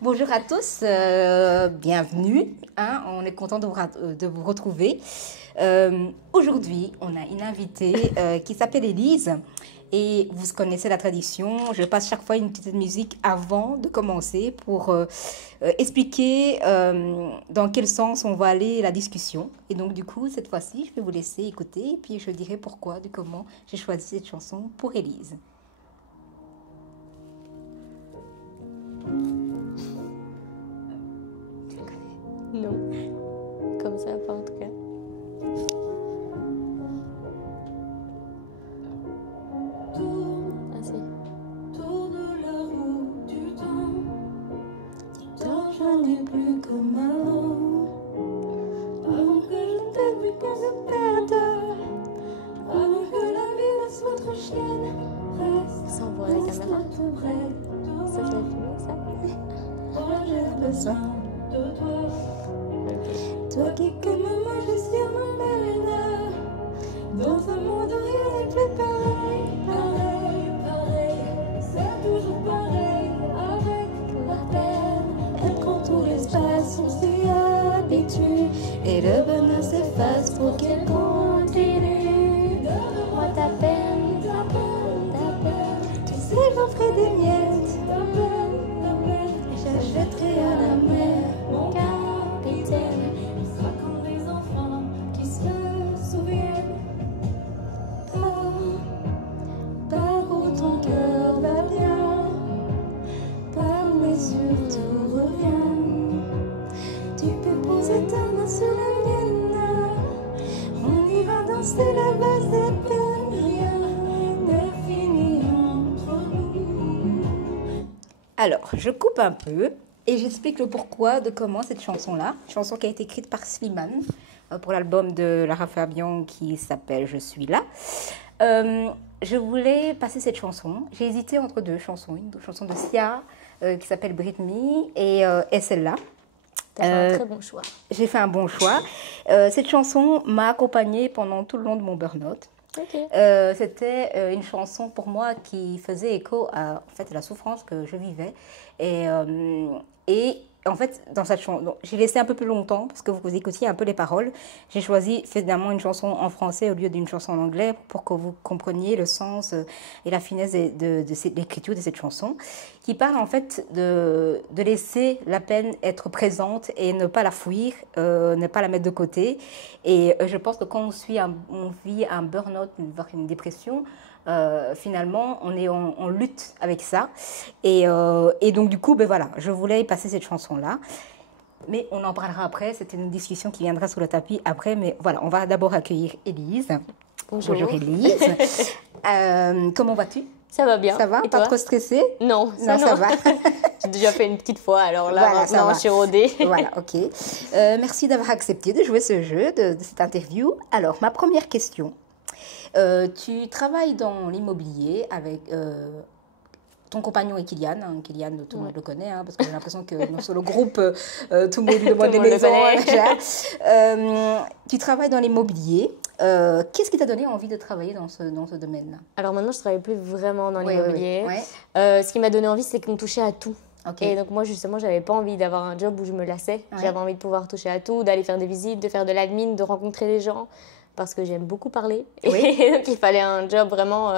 Bonjour à tous, bienvenue. On est content de vous retrouver. Aujourd'hui, on a une invitée qui s'appelle Élise. Et vous connaissez la tradition, je passe chaque fois une petite musique avant de commencer pour expliquer dans quel sens on va aller la discussion. Et donc du coup, cette fois-ci, je vais vous laisser écouter et puis je dirai pourquoi, du comment j'ai choisi cette chanson pour Élise. Non, comme ça, pas en tout cas. Ah si. Tourne la roue du temps. J'en ai plus comme avant. Avant que je t'aime et qu'on se perde. Avant que la vie ne soit trop chienne. Reste. Sans voir la caméra. Ça, je l'ai filmé, ça. Moi j'ai besoin de toi. Toi qui comme moi je suis mon belle. Dans un monde où rien n'est plus pareil. Pareil, c'est toujours pareil. Avec la peine, être en tout l'espace, on s'y habitue. Et le bonheur s'efface pour qu'il continue. Donne-moi ta peine, ta peine, ta peine. Tu sais, j'en ferai des miettes. Ta peine, j'achèterai à la mer mon capitaine. On sera comme des enfants qui se souviennent. Par où ton cœur va bien, par mesure tout revient. Tu peux poser ta main sur la mienne. On y va danser la base des peines. Rien n'est fini entre nous. Alors, je coupe un peu et j'explique le pourquoi de comment cette chanson-là, chanson qui a été écrite par Slimane pour l'album de Lara Fabian qui s'appelle Je suis là. Je voulais passer cette chanson. J'ai hésité entre deux chansons. Une chanson de Sia qui s'appelle Brit Me et celle-là. T'as fait un très bon choix. J'ai fait un bon choix. Cette chanson m'a accompagnée pendant tout le long de mon burn-out. Ok. C'était une chanson pour moi qui faisait écho à en fait, la souffrance que je vivais. Et en fait, dans cette chanson, j'ai laissé un peu plus longtemps parce que vous écoutiez un peu les paroles. J'ai choisi finalement une chanson en français au lieu d'une chanson en anglais pour que vous compreniez le sens et la finesse de l'écriture de cette chanson qui parle en fait de laisser la peine être présente et ne pas la fuir, ne pas la mettre de côté. Et je pense que quand on vit un burn-out, une dépression, finalement, on est en lutte avec ça. Et donc, du coup, ben voilà, je voulais passer cette chanson-là. Mais on en parlera après. C'était une discussion qui viendra sous le tapis après. Mais voilà, on va d'abord accueillir Élise. Bonjour. Bonjour Élise. Comment vas-tu? Ça va bien. Ça va? Et Pas toi? trop stressée? Non, Non, ça va. J'ai déjà fait une petite fois, alors là, Voilà, ça maintenant, va. je suis rodée. Voilà, ok. Merci d'avoir accepté de jouer ce jeu, de cette interview. Alors, ma première question. Tu travailles dans l'immobilier avec ton compagnon est Kylian. Kylian, tout le monde le connaît, parce que j'ai l'impression que sur le groupe, tout le monde lui demande Tout des le monde le maisons. connaît. Tu travailles dans l'immobilier. Qu'est-ce qui t'a donné envie de travailler dans ce domaine-là? Alors maintenant, je travaille plus vraiment dans Oui, l'immobilier. oui, oui. Ce qui m'a donné envie, c'est qu'on touchait à tout. Ok. Et donc moi, justement, j'avais pas envie d'avoir un job où je me lassais. Ouais. J'avais envie de pouvoir toucher à tout, d'aller faire des visites, de faire de l'admin, de rencontrer des gens, parce que j'aime beaucoup parler. Oui. Et donc, il fallait un job vraiment,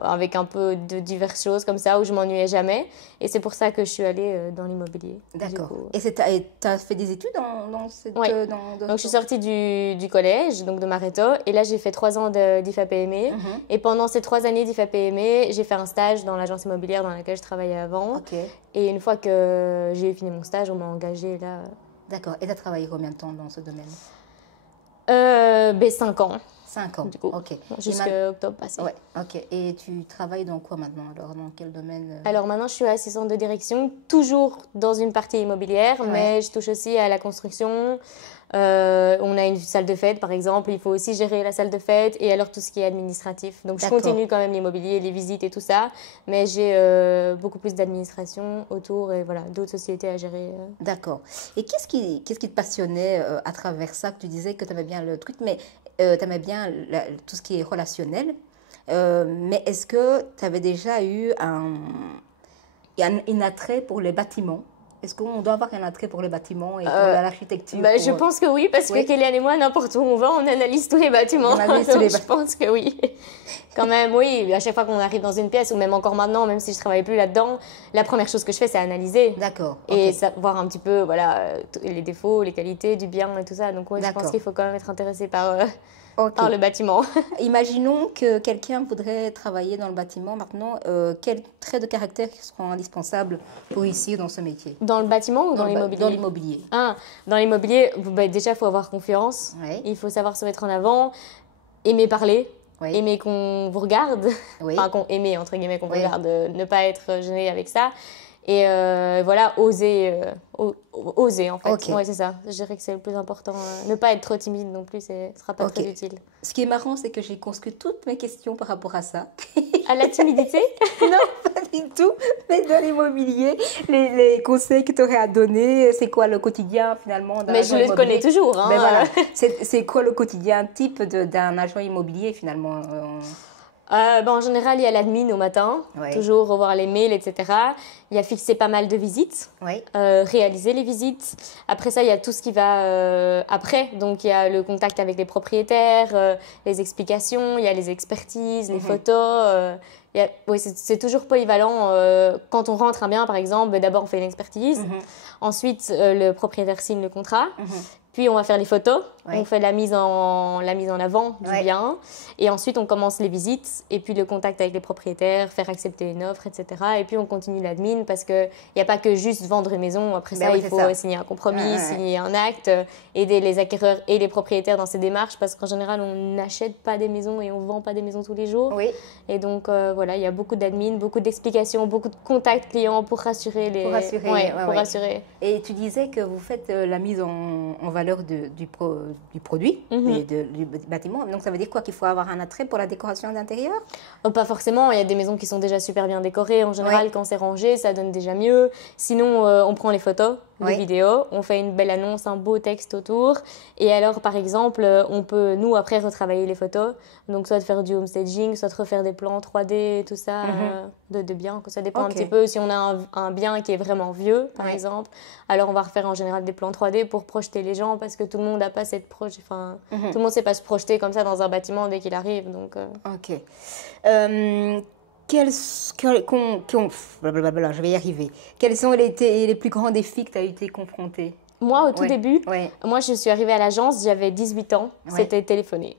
avec un peu de diverses choses comme ça, où je m'ennuyais jamais. Et c'est pour ça que je suis allée dans l'immobilier. D'accord. Du coup, Et tu as fait des études dans cette... Oui. dans donc je suis sortie du collège, donc de Mareto, et là j'ai fait 3 ans d'IFA-PME. Et pendant ces 3 années d'IFA-PME, j'ai fait un stage dans l'agence immobilière dans laquelle je travaillais avant. Ok. Et une fois que j'ai fini mon stage, on m'a engagée là. D'accord. Et tu as travaillé combien de temps dans ce domaine? 5 ans, 5 ans. du coup, Ok. jusqu'à octobre passé. Ouais, ok. Et tu travailles dans quoi maintenant? Alors, dans quel domaine? Alors maintenant, je suis assistante de direction, toujours dans une partie immobilière, Ouais. mais je touche aussi à la construction. On a une salle de fête, par exemple. Il faut aussi gérer la salle de fête et alors tout ce qui est administratif. Donc, je D'accord. continue quand même l'immobilier, les visites et tout ça, mais j'ai beaucoup plus d'administration autour et voilà, d'autres sociétés à gérer. D'accord. Et qu'est-ce qui te passionnait à travers ça? Que tu disais que tu aimais bien le truc, mais tu aimais bien tout ce qui est relationnel. Mais est-ce que tu avais déjà eu un attrait pour les bâtiments? Est-ce qu'on doit avoir un attrait pour les bâtiments et pour l'architecture? Je pense que oui, parce que Kéliane et moi, n'importe où on va, on analyse tous les bâtiments. On analyse tous les Je pense que oui. Quand même, oui. À chaque fois qu'on arrive dans une pièce, ou même encore maintenant, même si je ne travaille plus là-dedans, la première chose que je fais, c'est analyser. D'accord. Et voir un petit peu voilà, les défauts, les qualités, du bien et tout ça. Donc, je pense qu'il faut quand même être intéressé par le bâtiment. Imaginons que quelqu'un voudrait travailler dans le bâtiment maintenant. Quels traits de caractère seront indispensables pour réussir dans ce métier? Dans le bâtiment ou dans l'immobilier? Dans l'immobilier. Dans l'immobilier, déjà, il faut avoir confiance. Oui. Il faut savoir se mettre en avant, aimer parler. Oui. Aimer qu'on vous regarde, oui. Enfin aimer entre guillemets qu'on vous regarde, ne pas être gêné avec ça et voilà, oser en fait. Ouais, c'est ça, je dirais que c'est le plus important, ne pas être trop timide non plus, ce sera pas très utile. Ce qui est marrant, c'est que j'ai construit toutes mes questions par rapport à ça. À la timidité? Non, pas du tout, mais dans l'immobilier, les conseils que tu aurais à donner, c'est quoi le quotidien finalement d'un agent immobilier? Mais je le connais toujours. Hein. Mais voilà, c'est quoi le quotidien type d'un agent immobilier finalement? En général, il y a l'admin au matin, toujours revoir les mails, etc. Il y a fixer pas mal de visites, réaliser les visites. Après ça, il y a tout ce qui va après. Donc, il y a le contact avec les propriétaires, les explications, il y a les expertises, les photos. C'est toujours polyvalent. Quand on rentre un bien, par exemple, d'abord, on fait une expertise. Ensuite, le propriétaire signe le contrat. Puis, on va faire les photos. On fait la mise en avant du bien. Et ensuite, on commence les visites. Et puis, le contact avec les propriétaires, faire accepter une offre, etc. Et puis, on continue l'admin parce qu'il n'y a pas que juste vendre une maison. Après ça, il faut signer un compromis, signer un acte, aider les acquéreurs et les propriétaires dans ces démarches. Parce qu'en général, on n'achète pas des maisons et on ne vend pas des maisons tous les jours. Et donc, voilà, il y a beaucoup d'admin, beaucoup d'explications, beaucoup de contacts clients pour rassurer les... Pour rassurer. Et tu disais que vous faites la mise en valeur du produit, du bâtiment. Donc, ça veut dire quoi? Qu'il faut avoir un attrait pour la décoration d'intérieur? Pas forcément. Il y a des maisons qui sont déjà super bien décorées. En général, quand c'est rangé, ça donne déjà mieux. Sinon, on prend les photos, les vidéos, on fait une belle annonce, un beau texte autour. Et alors, par exemple, on peut, nous, après, retravailler les photos. Donc, soit de faire du homestaging, soit de refaire des plans 3D, tout ça, de bien. Ça dépend un petit peu. Si on a un bien qui est vraiment vieux, par exemple, alors on va refaire en général des plans 3D pour projeter les gens parce que tout le monde n'a pas cette tout le monde ne sait pas se projeter comme ça dans un bâtiment dès qu'il arrive. Donc, je vais y arriver. Quels sont les plus grands défis que tu as été confronté? Moi, au tout début, moi, je suis arrivée à l'agence, j'avais 18 ans, c'était téléphoner.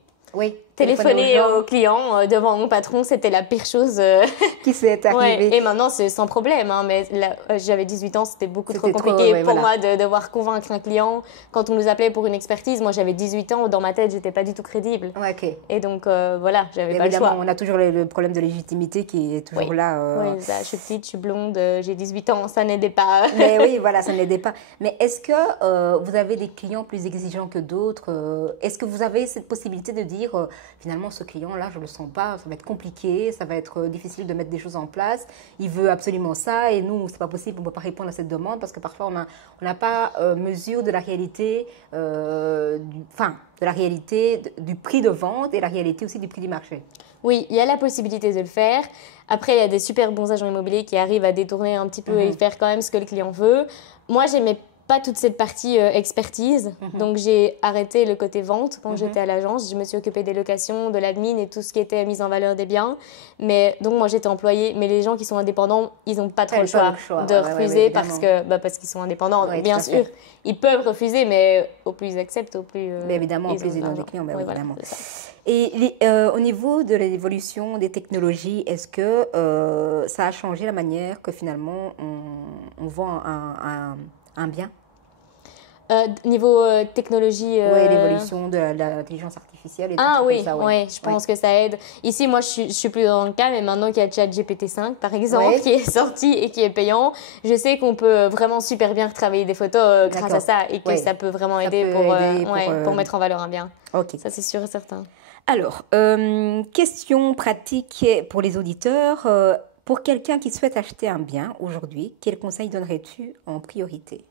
Téléphoner aux clients devant mon patron, c'était la pire chose qui s'est arrivée. Et maintenant, c'est sans problème. Hein, mais j'avais 18 ans, c'était beaucoup trop compliqué pour moi de devoir convaincre un client. Quand on nous appelait pour une expertise, moi j'avais 18 ans, dans ma tête, j'étais pas du tout crédible. Et donc, voilà, j'avais pas le choix. On a toujours le problème de légitimité qui est toujours là. Oui, je suis petite, je suis blonde, j'ai 18 ans, ça n'aidait pas. Mais oui, voilà, ça n'aidait pas. Mais est-ce que vous avez des clients plus exigeants que d'autres? Est-ce que vous avez cette possibilité de dire, finalement, ce client-là, je ne le sens pas, ça va être compliqué, ça va être difficile de mettre des choses en place, il veut absolument ça et nous, c'est pas possible, on ne peut pas répondre à cette demande parce que parfois, on n'a pas mesure de la réalité, du prix de vente et la réalité aussi du prix du marché. Oui, il y a la possibilité de le faire. Après, il y a des super bons agents immobiliers qui arrivent à détourner un petit peu et faire quand même ce que le client veut. Moi, j'aimais pas toute cette partie expertise, donc j'ai arrêté le côté vente quand j'étais à l'agence. Je me suis occupée des locations, de l'admin et tout ce qui était mise en valeur des biens. Mais donc moi j'étais employée, mais les gens qui sont indépendants, ils n'ont pas trop le choix de refuser parce qu'ils sont indépendants. Bien sûr, ils peuvent refuser, mais au plus ils acceptent, au plus mais évidemment, au plus ils ont des clients, évidemment. Et au niveau de l'évolution des technologies, est-ce que ça a changé la manière que finalement on vend un bien? Niveau technologie... Oui, l'évolution de l'intelligence artificielle et tout ça. Oui, je pense que ça aide. Ici, moi, je suis plus dans le cas, mais maintenant qu'il y a ChatGPT 5, par exemple, qui est sorti et qui est payant, je sais qu'on peut vraiment super bien retravailler des photos grâce à ça et que ça peut vraiment aider pour mettre en valeur un bien. Ça, c'est sûr et certain. Alors, question pratique pour les auditeurs. Pour quelqu'un qui souhaite acheter un bien aujourd'hui, quel conseil donnerais-tu en priorité?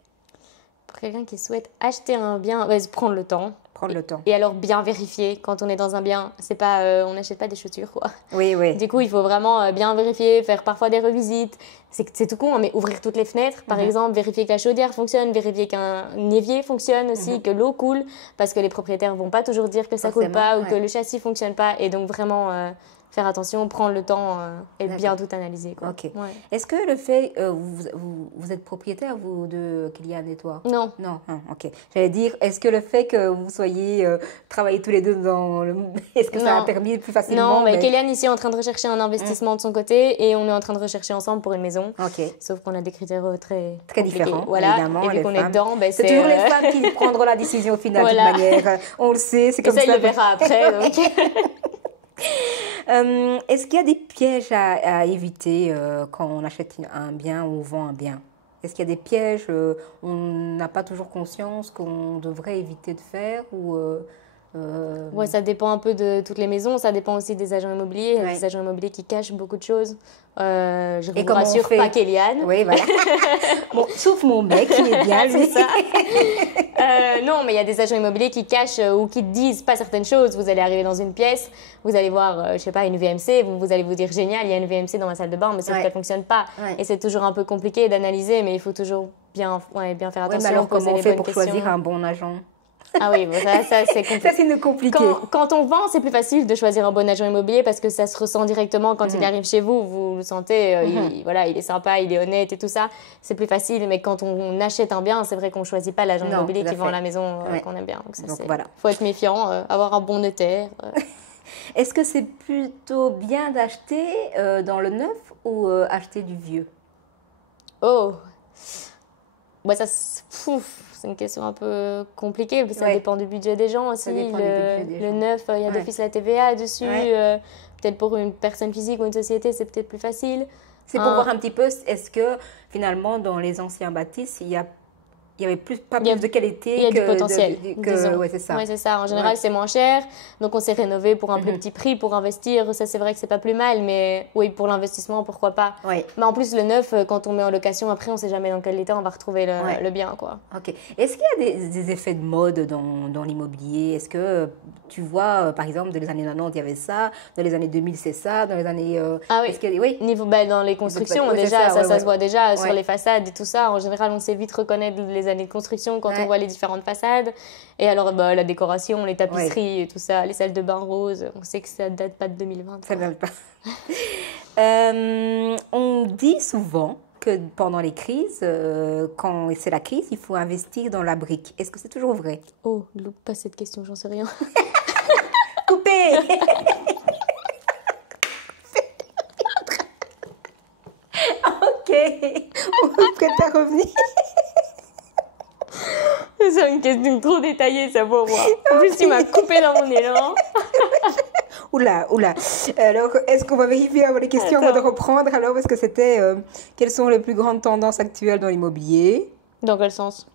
pour quelqu'un qui souhaite acheter un bien, ouais, prendre le temps. Prendre le temps. Et alors bien vérifier quand on est dans un bien. C'est pas, on n'achète pas des chaussures, quoi. Oui, oui. Du coup, il faut vraiment bien vérifier, faire parfois des revisites. C'est tout con, hein, mais ouvrir toutes les fenêtres, par exemple, vérifier que la chaudière fonctionne, vérifier qu'un évier fonctionne aussi, que l'eau coule, parce que les propriétaires vont pas toujours dire que ça coule pas ou que le châssis fonctionne pas. Et donc vraiment faire attention, prendre le temps et bien tout analyser, quoi. Ok. Ouais. Est-ce que le fait, vous êtes propriétaire, vous, de Kylian et toi? Non. Non, ok. J'allais dire, est-ce que le fait que vous soyez travaillez tous les deux dans le... Est-ce que ça a permis plus facilement? Non, mais Kylian ici est en train de rechercher un investissement de son côté et on est en train de rechercher ensemble pour une maison. Ok. Sauf qu'on a des critères très différents, voilà. évidemment. Et vu qu'on est dedans, ben, c'est toujours les femmes qui prendront la décision finale, voilà. de toute manière. On le sait, c'est comme ça. Ça, il le verra après, donc... Est-ce qu'il y a des pièges à éviter quand on achète un bien ou on vend un bien? Est-ce qu'il y a des pièges on n'a pas toujours conscience qu'on devrait éviter de faire ou Ouais, ça dépend un peu de toutes les maisons. Ça dépend aussi des agents immobiliers. Il y a des agents immobiliers qui cachent beaucoup de choses. Je vous rassure, pas Kéliane. Oui, voilà. Bon, sauf mon mec, qui est bien, lui. C'est ça. Non, mais il y a des agents immobiliers qui cachent ou qui disent pas certaines choses. Vous allez arriver dans une pièce, vous allez voir, je sais pas, une VMC, vous allez vous dire génial, il y a une VMC dans ma salle de bain, mais sauf qu'elle fonctionne pas. Ouais. Et c'est toujours un peu compliqué d'analyser, mais il faut toujours bien faire attention. Mais alors, comment on fait pour choisir un bon agent? Ah oui, bon, ça c'est compliqué. Ça, c'est compliqué. Quand on vend, c'est plus facile de choisir un bon agent immobilier parce que ça se ressent directement quand il arrive chez vous. Vous le sentez, il est sympa, il est honnête et tout ça. C'est plus facile. Mais quand on achète un bien, c'est vrai qu'on ne choisit pas l'agent immobilier qui vend la maison qu'on aime bien. Donc voilà. Faut être méfiant, avoir un bon notaire. Est-ce que c'est plutôt bien d'acheter dans le neuf ou acheter du vieux? Oh, ouais, ça c'est une question un peu compliquée, ça dépend du budget des gens aussi. Le neuf, il y a d'office la TVA dessus. Peut-être pour une personne physique ou une société, c'est peut-être plus facile. C'est pour voir un petit peu, est-ce que finalement, dans les anciens bâtisses, il y avait pas plus de qualité. Il y a du potentiel, disons. Ouais, c'est ça. Ouais, c'est ça. En général, c'est moins cher. Donc, on s'est rénové pour un plus petit prix pour investir. Ça, c'est vrai que c'est pas plus mal. Mais oui, pour l'investissement, pourquoi pas. Ouais. Mais en plus, le neuf, quand on met en location, après, on sait jamais dans quel état on va retrouver le bien, quoi. Ok. Est-ce qu'il y a des effets de mode dans l'immobilier? Est-ce que tu vois, par exemple, dans les années 90, il y avait ça. Dans les années 2000, c'est ça. Dans les années... Ah oui. Dans les constructions, déjà, ça se voit déjà sur les façades et tout ça. En général, on sait vite reconnaître les années de construction quand on voit les différentes façades. Et alors, la décoration, les tapisseries et tout ça, les salles de bain roses, on sait que ça date pas de 2020. Ça date pas. On dit souvent que pendant les crises, quand c'est la crise, il faut investir dans la brique. Est-ce que c'est toujours vrai? Oh, loupe pas cette question, j'en sais rien. Coupé. Ok, on est prête à revenir. C'est une question trop détaillée, ça pour moi. En plus, tu m'as coupé dans mon élan. Oula. Alors, est-ce qu'on va vérifier avant les questions avant de reprendre? Alors, parce que c'était quelles sont les plus grandes tendances actuelles dans l'immobilier? Dans quel sens?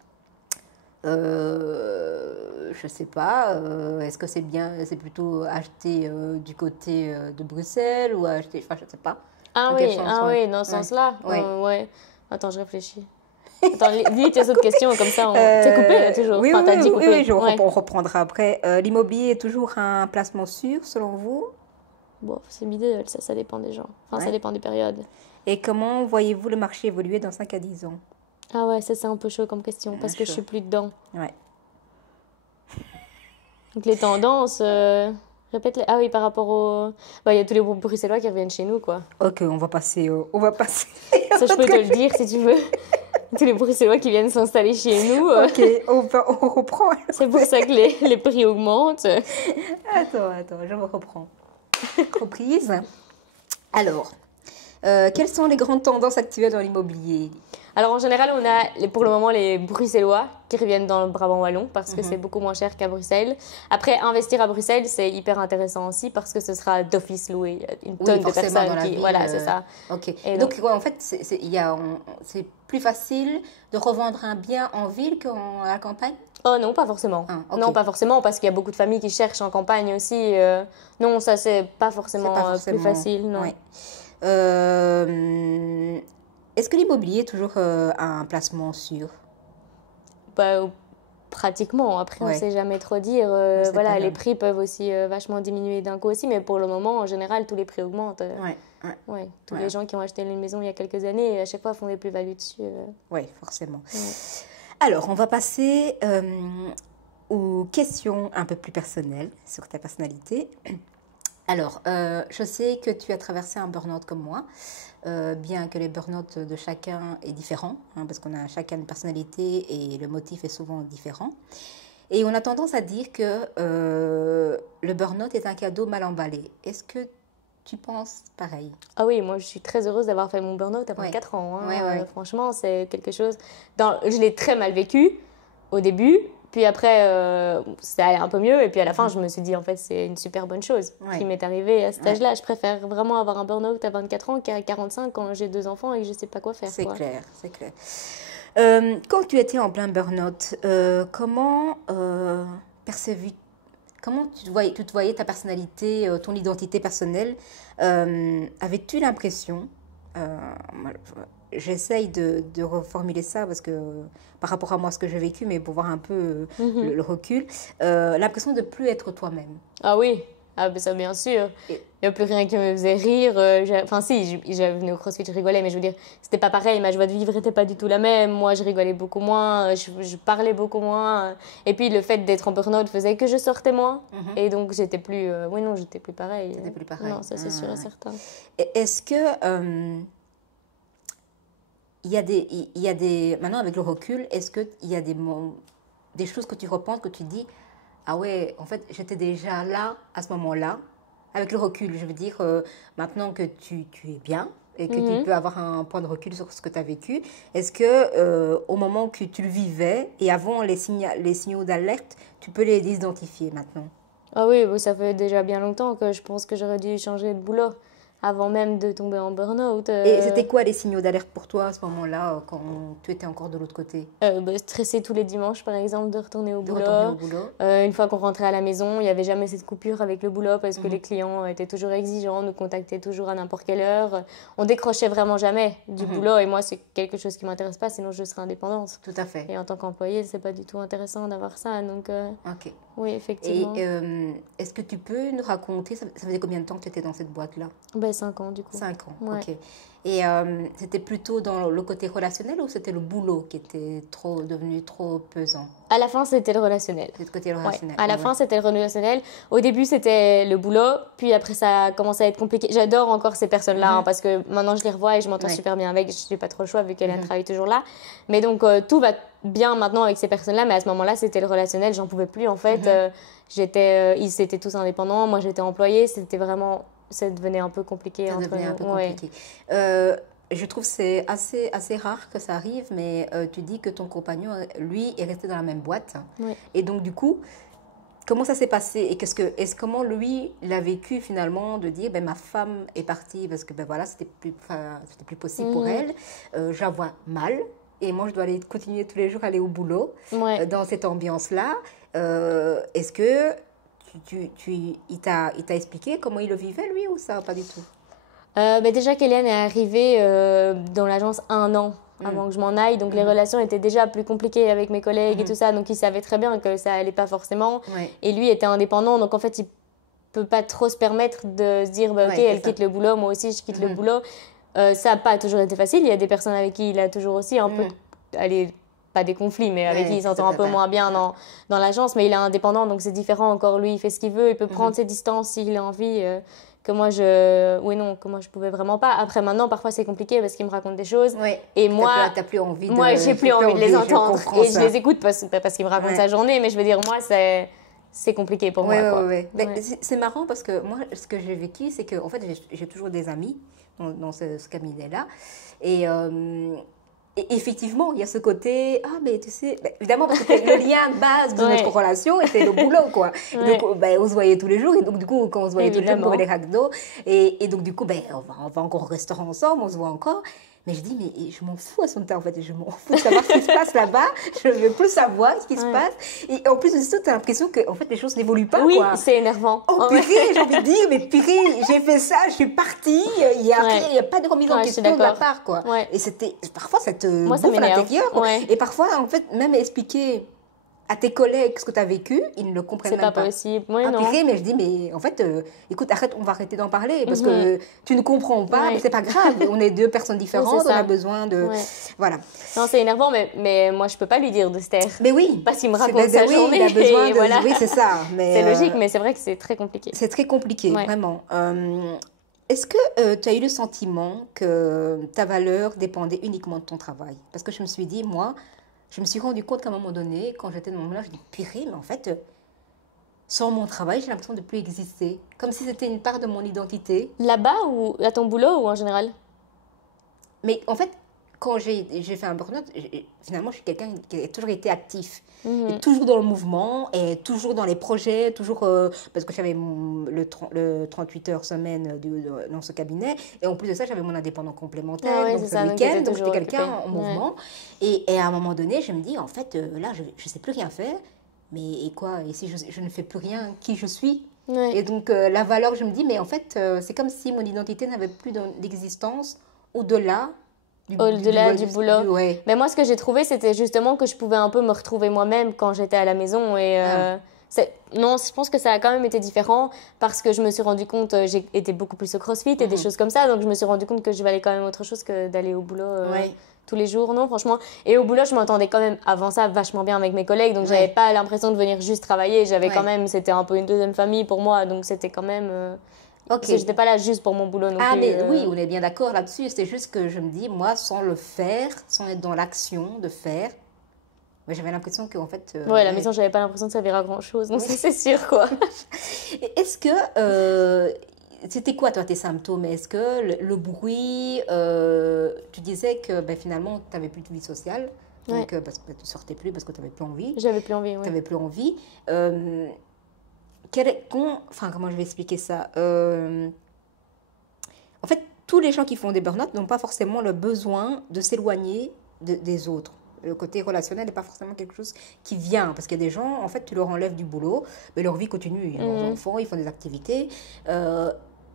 Je sais pas. Est-ce que c'est plutôt acheter du côté de Bruxelles ou acheter, enfin, je sais pas. Ah oui, dans ce sens-là. Ouais. Attends, je réfléchis. Attends, dis tes autres questions, comme ça, t'es coupé là, toujours. Oui, on reprendra après. L'immobilier est toujours un placement sûr, selon vous? Bon, c'est middle, ça dépend des gens. Enfin, ça dépend des périodes. Et comment voyez-vous le marché évoluer dans 5 à 10 ans? Ah ouais, ça c'est un peu chaud comme question, parce que je suis plus dedans. Ouais. Donc les tendances... Répète-les. Ah oui, par rapport au... il y a tous les Bruxellois qui reviennent chez nous, quoi. Ok, on va passer... Ça, je peux te le dire, si tu veux. Tous les Bruxellois qui viennent s'installer chez nous. Ok, on reprend. C'est pour ça que les prix augmentent. Attends, je me reprends. Reprise. Alors, quelles sont les grandes tendances actuelles dans l'immobilier? Alors, en général, on a pour le moment les Bruxellois qui reviennent dans le Brabant wallon parce que c'est beaucoup moins cher qu'à Bruxelles. Après, investir à Bruxelles, c'est hyper intéressant aussi parce que ce sera d'office loué. Une tonne de personnes qui... Voilà, c'est ça. Ok. Et donc, en fait, c'est plus facile de revendre un bien en ville qu'à la campagne? Oh non, pas forcément. Non, pas forcément, parce qu'il y a beaucoup de familles qui cherchent en campagne aussi. Non, ça, c'est pas forcément plus facile. Non. Ouais. Est-ce que l'immobilier est toujours un placement sûr? Pratiquement. Après, on ne sait jamais trop dire. Voilà, les prix peuvent aussi vachement diminuer d'un coup aussi, mais pour le moment, en général, tous les prix augmentent. Tous les gens qui ont acheté une maison il y a quelques années, à chaque fois, font des plus-values dessus. Oui, forcément. Alors, on va passer aux questions un peu plus personnelles sur ta personnalité. Alors, je sais que tu as traversé un burn-out comme moi, bien que les burn-out de chacun est différent, parce qu'on a chacun une personnalité et le motif est souvent différent. Et on a tendance à dire que le burn-out est un cadeau mal emballé. Est-ce que tu penses pareil? Ah oui, moi je suis très heureuse d'avoir fait mon burn-out à 24 ans. Franchement, c'est quelque chose... Je l'ai très mal vécu au début. Puis après, ça allait un peu mieux. Et puis à la fin, je me suis dit, en fait, c'est une super bonne chose qui m'est arrivée à cet âge-là. Je préfère vraiment avoir un burn-out à 24 ans qu'à 45 quand j'ai 2 enfants et que je ne sais pas quoi faire. C'est clair, c'est clair. Quand tu étais en plein burn-out, comment tu te voyais ta personnalité, ton identité personnelle? Avais-tu l'impression... J'essaye de reformuler ça parce que par rapport à moi, ce que j'ai vécu, mais pour voir un peu le recul, l'impression de ne plus être toi-même. Ah oui, ben ça bien sûr. Il n'y a plus rien qui me faisait rire. Enfin si, je venais au CrossFit, je rigolais, mais je veux dire, c'était pas pareil. Ma joie de vivre n'était pas du tout la même. Moi, je rigolais beaucoup moins, je parlais beaucoup moins. Et puis le fait d'être en burn-out faisait que je sortais moins. Et donc j'étais plus... j'étais plus pareil. T'étais plus pareil. Non, ça c'est sûr et certain. Est-ce que... il y a des... Maintenant, avec le recul, est-ce qu'il y a des choses que tu repenses, que tu dis, ah ouais, en fait, j'étais déjà là, à ce moment-là, avec le recul, je veux dire, maintenant que tu es bien et que tu peux avoir un point de recul sur ce que tu as vécu, est-ce que au moment que tu le vivais et avant les signaux d'alerte, tu peux les identifier maintenant? Ah oui, ça fait déjà bien longtemps que je pense que j'aurais dû changer de boulot. Avant même de tomber en burn-out. Et c'était quoi les signaux d'alerte pour toi à ce moment-là, quand tu étais encore de l'autre côté? Stresser tous les dimanches, par exemple, de retourner au boulot. Une fois qu'on rentrait à la maison, il n'y avait jamais cette coupure avec le boulot parce que les clients étaient toujours exigeants, nous contactaient toujours à n'importe quelle heure. On décrochait vraiment jamais du boulot et moi, c'est quelque chose qui ne m'intéresse pas, sinon je serais indépendante. Tout à fait. Et en tant qu'employée, ce n'est pas du tout intéressant d'avoir ça. Donc, ok. Oui, effectivement. Et est-ce que tu peux nous raconter, ça faisait combien de temps que tu étais dans cette boîte-là? 5 ans, du coup. 5 ans, ouais. Ok. Et c'était plutôt dans le côté relationnel ou c'était le boulot qui était devenu trop pesant? À la fin, c'était le relationnel. C'était le côté relationnel. À la fin, c'était le relationnel. Au début, c'était le boulot. Puis après, ça a commencé à être compliqué. J'adore encore ces personnes-là parce que maintenant, je les revois et je m'entends super bien avec. Je n'ai pas trop le choix vu qu'elle travaille toujours là. Mais donc, tout va bien maintenant avec ces personnes-là. Mais à ce moment-là, c'était le relationnel. J'en pouvais plus, en fait. Ils étaient tous indépendants. Moi, j'étais employée. C'était vraiment... Ça devenait un peu compliqué. Ça devenait un peu compliqué. Je trouve que c'est assez rare que ça arrive, mais tu dis que ton compagnon, lui, est resté dans la même boîte. Oui. Et donc, du coup, comment ça s'est passé? Et comment lui l'a vécu finalement de dire, ma femme est partie parce que voilà, c'était plus possible pour elle. Je la vois mal. Et moi, je dois continuer tous les jours à aller au boulot dans cette ambiance-là. Est-ce que... il t'a expliqué comment il le vivait, lui, ou ça? Pas du tout. Déjà qu'Eliane est arrivée dans l'agence 1 an avant que je m'en aille. Donc, les relations étaient déjà plus compliquées avec mes collègues et tout ça. Donc, il savait très bien que ça allait pas forcément. Et lui était indépendant. Donc, en fait, il peut pas trop se permettre de se dire, OK, elle quitte le boulot, moi aussi, je quitte le boulot. Ça n'a pas toujours été facile. Il y a des personnes avec qui il a toujours aussi un peu... pas des conflits, mais avec qui il s'entend un peu moins bien dans l'agence. Mais il est indépendant, donc c'est différent encore. Lui, il fait ce qu'il veut. Il peut prendre ses distances s'il a envie. Que moi, que moi, je pouvais vraiment pas. Après, maintenant, parfois, c'est compliqué parce qu'il me raconte des choses. Et moi, t'as plus envie de... Moi, j'ai plus envie de les entendre. Je les écoute parce qu'il me raconte sa journée. Mais je veux dire, moi, c'est compliqué pour moi. C'est marrant parce que moi, ce que j'ai vécu, c'est que en fait, j'ai toujours des amis dans ce cabinet-là. Et effectivement, il y a ce côté, mais tu sais, évidemment, parce que le lien de base de notre relation était le boulot, quoi. Donc, on se voyait tous les jours, et donc, du coup, quand on se voyait tous les jours, on prenait les McDo, et donc, du coup, on va encore au restaurant ensemble, on se voit encore. Mais je dis, mais je m'en fous à son temps, en fait. Je m'en fous de savoir ce qui se passe là-bas. Je ne veux plus savoir ce qui se passe. Et en plus de ça, tu as l'impression que en fait, les choses n'évoluent pas. Oui, quoi. c'est énervant. Oh, purée, j'ai envie de dire, mais purée, j'ai fait ça, je suis partie. Il n'y a pas de remise en question de ma part. Quoi. Et parfois, ça te bouffe à l'intérieur. Et parfois, en fait, même expliquer à tes collègues ce que tu as vécu, ils ne le comprennent même pas. C'est pas possible. Oui, non. Purée, mais je dis, mais en fait, écoute, on va arrêter d'en parler parce que tu ne comprends pas, mais c'est pas grave. On est deux personnes différentes, on a besoin de... Voilà. Non, c'est énervant, mais moi, je peux pas lui dire de se taire. Mais oui. Parce qu'il me raconte sa journée. Il a besoin de... Voilà. Oui, c'est ça. C'est logique, mais c'est vrai que c'est très compliqué. C'est très compliqué, vraiment. Est-ce que tu as eu le sentiment que ta valeur dépendait uniquement de ton travail? Parce que je me suis dit, moi... Je me suis rendu compte qu'à un moment donné, quand j'étais dans mon âge, je dis purée, mais en fait, sans mon travail, j'ai l'impression de ne plus exister. Comme si c'était une part de mon identité. Là-bas ou à ton boulot ou en général? Mais en fait, quand j'ai fait un burn-out, finalement, je suis quelqu'un qui a toujours été actif. Et toujours dans le mouvement, et toujours dans les projets, toujours... parce que j'avais le 38 heures semaine dans ce cabinet. Et en plus de ça, j'avais mon indépendant complémentaire, donc le week-end. Donc j'étais quelqu'un en mouvement. Et à un moment donné, je me dis, en fait, là, je ne sais plus rien faire. Mais et quoi? Et si je ne fais plus rien, qui je suis? Et donc, la valeur, je me dis, mais en fait, c'est comme si mon identité n'avait plus d'existence au-delà du boulot. Mais moi, ce que j'ai trouvé, c'était justement que je pouvais un peu me retrouver moi-même quand j'étais à la maison. Et non, je pense que ça a quand même été différent parce que je me suis rendu compte, j'ai été beaucoup plus au CrossFit et des choses comme ça. Donc, je me suis rendu compte que je valais quand même autre chose que d'aller au boulot tous les jours. Non, franchement. Et au boulot, je m'entendais quand même avant ça vachement bien avec mes collègues. Donc, j'avais pas l'impression de venir juste travailler. J'avais quand même, c'était un peu une deuxième famille pour moi. Donc, c'était quand même... Parce que je n'étais pas là juste pour mon boulot non plus. Mais oui, on est bien d'accord là-dessus. C'est juste que je me dis, moi, sans le faire, sans être dans l'action de faire, j'avais l'impression qu'en fait... la maison, je n'avais pas l'impression de servir à grand-chose. Donc, c'est sûr, quoi. Est-ce que... c'était quoi, toi, tes symptômes? Est-ce que le bruit... tu disais que finalement, tu n'avais plus de vie sociale. Donc, parce que tu ne sortais plus, parce que tu n'avais plus envie. J'avais plus envie, oui. Tu n'avais plus envie. Comment je vais expliquer ça? En fait, tous les gens qui font des burn-out n'ont pas forcément le besoin de s'éloigner des autres. Le côté relationnel n'est pas forcément quelque chose qui vient. Parce qu'il y a des gens, en fait, tu leur enlèves du boulot, mais leur vie continue. Ils ont des enfants, ils font des activités.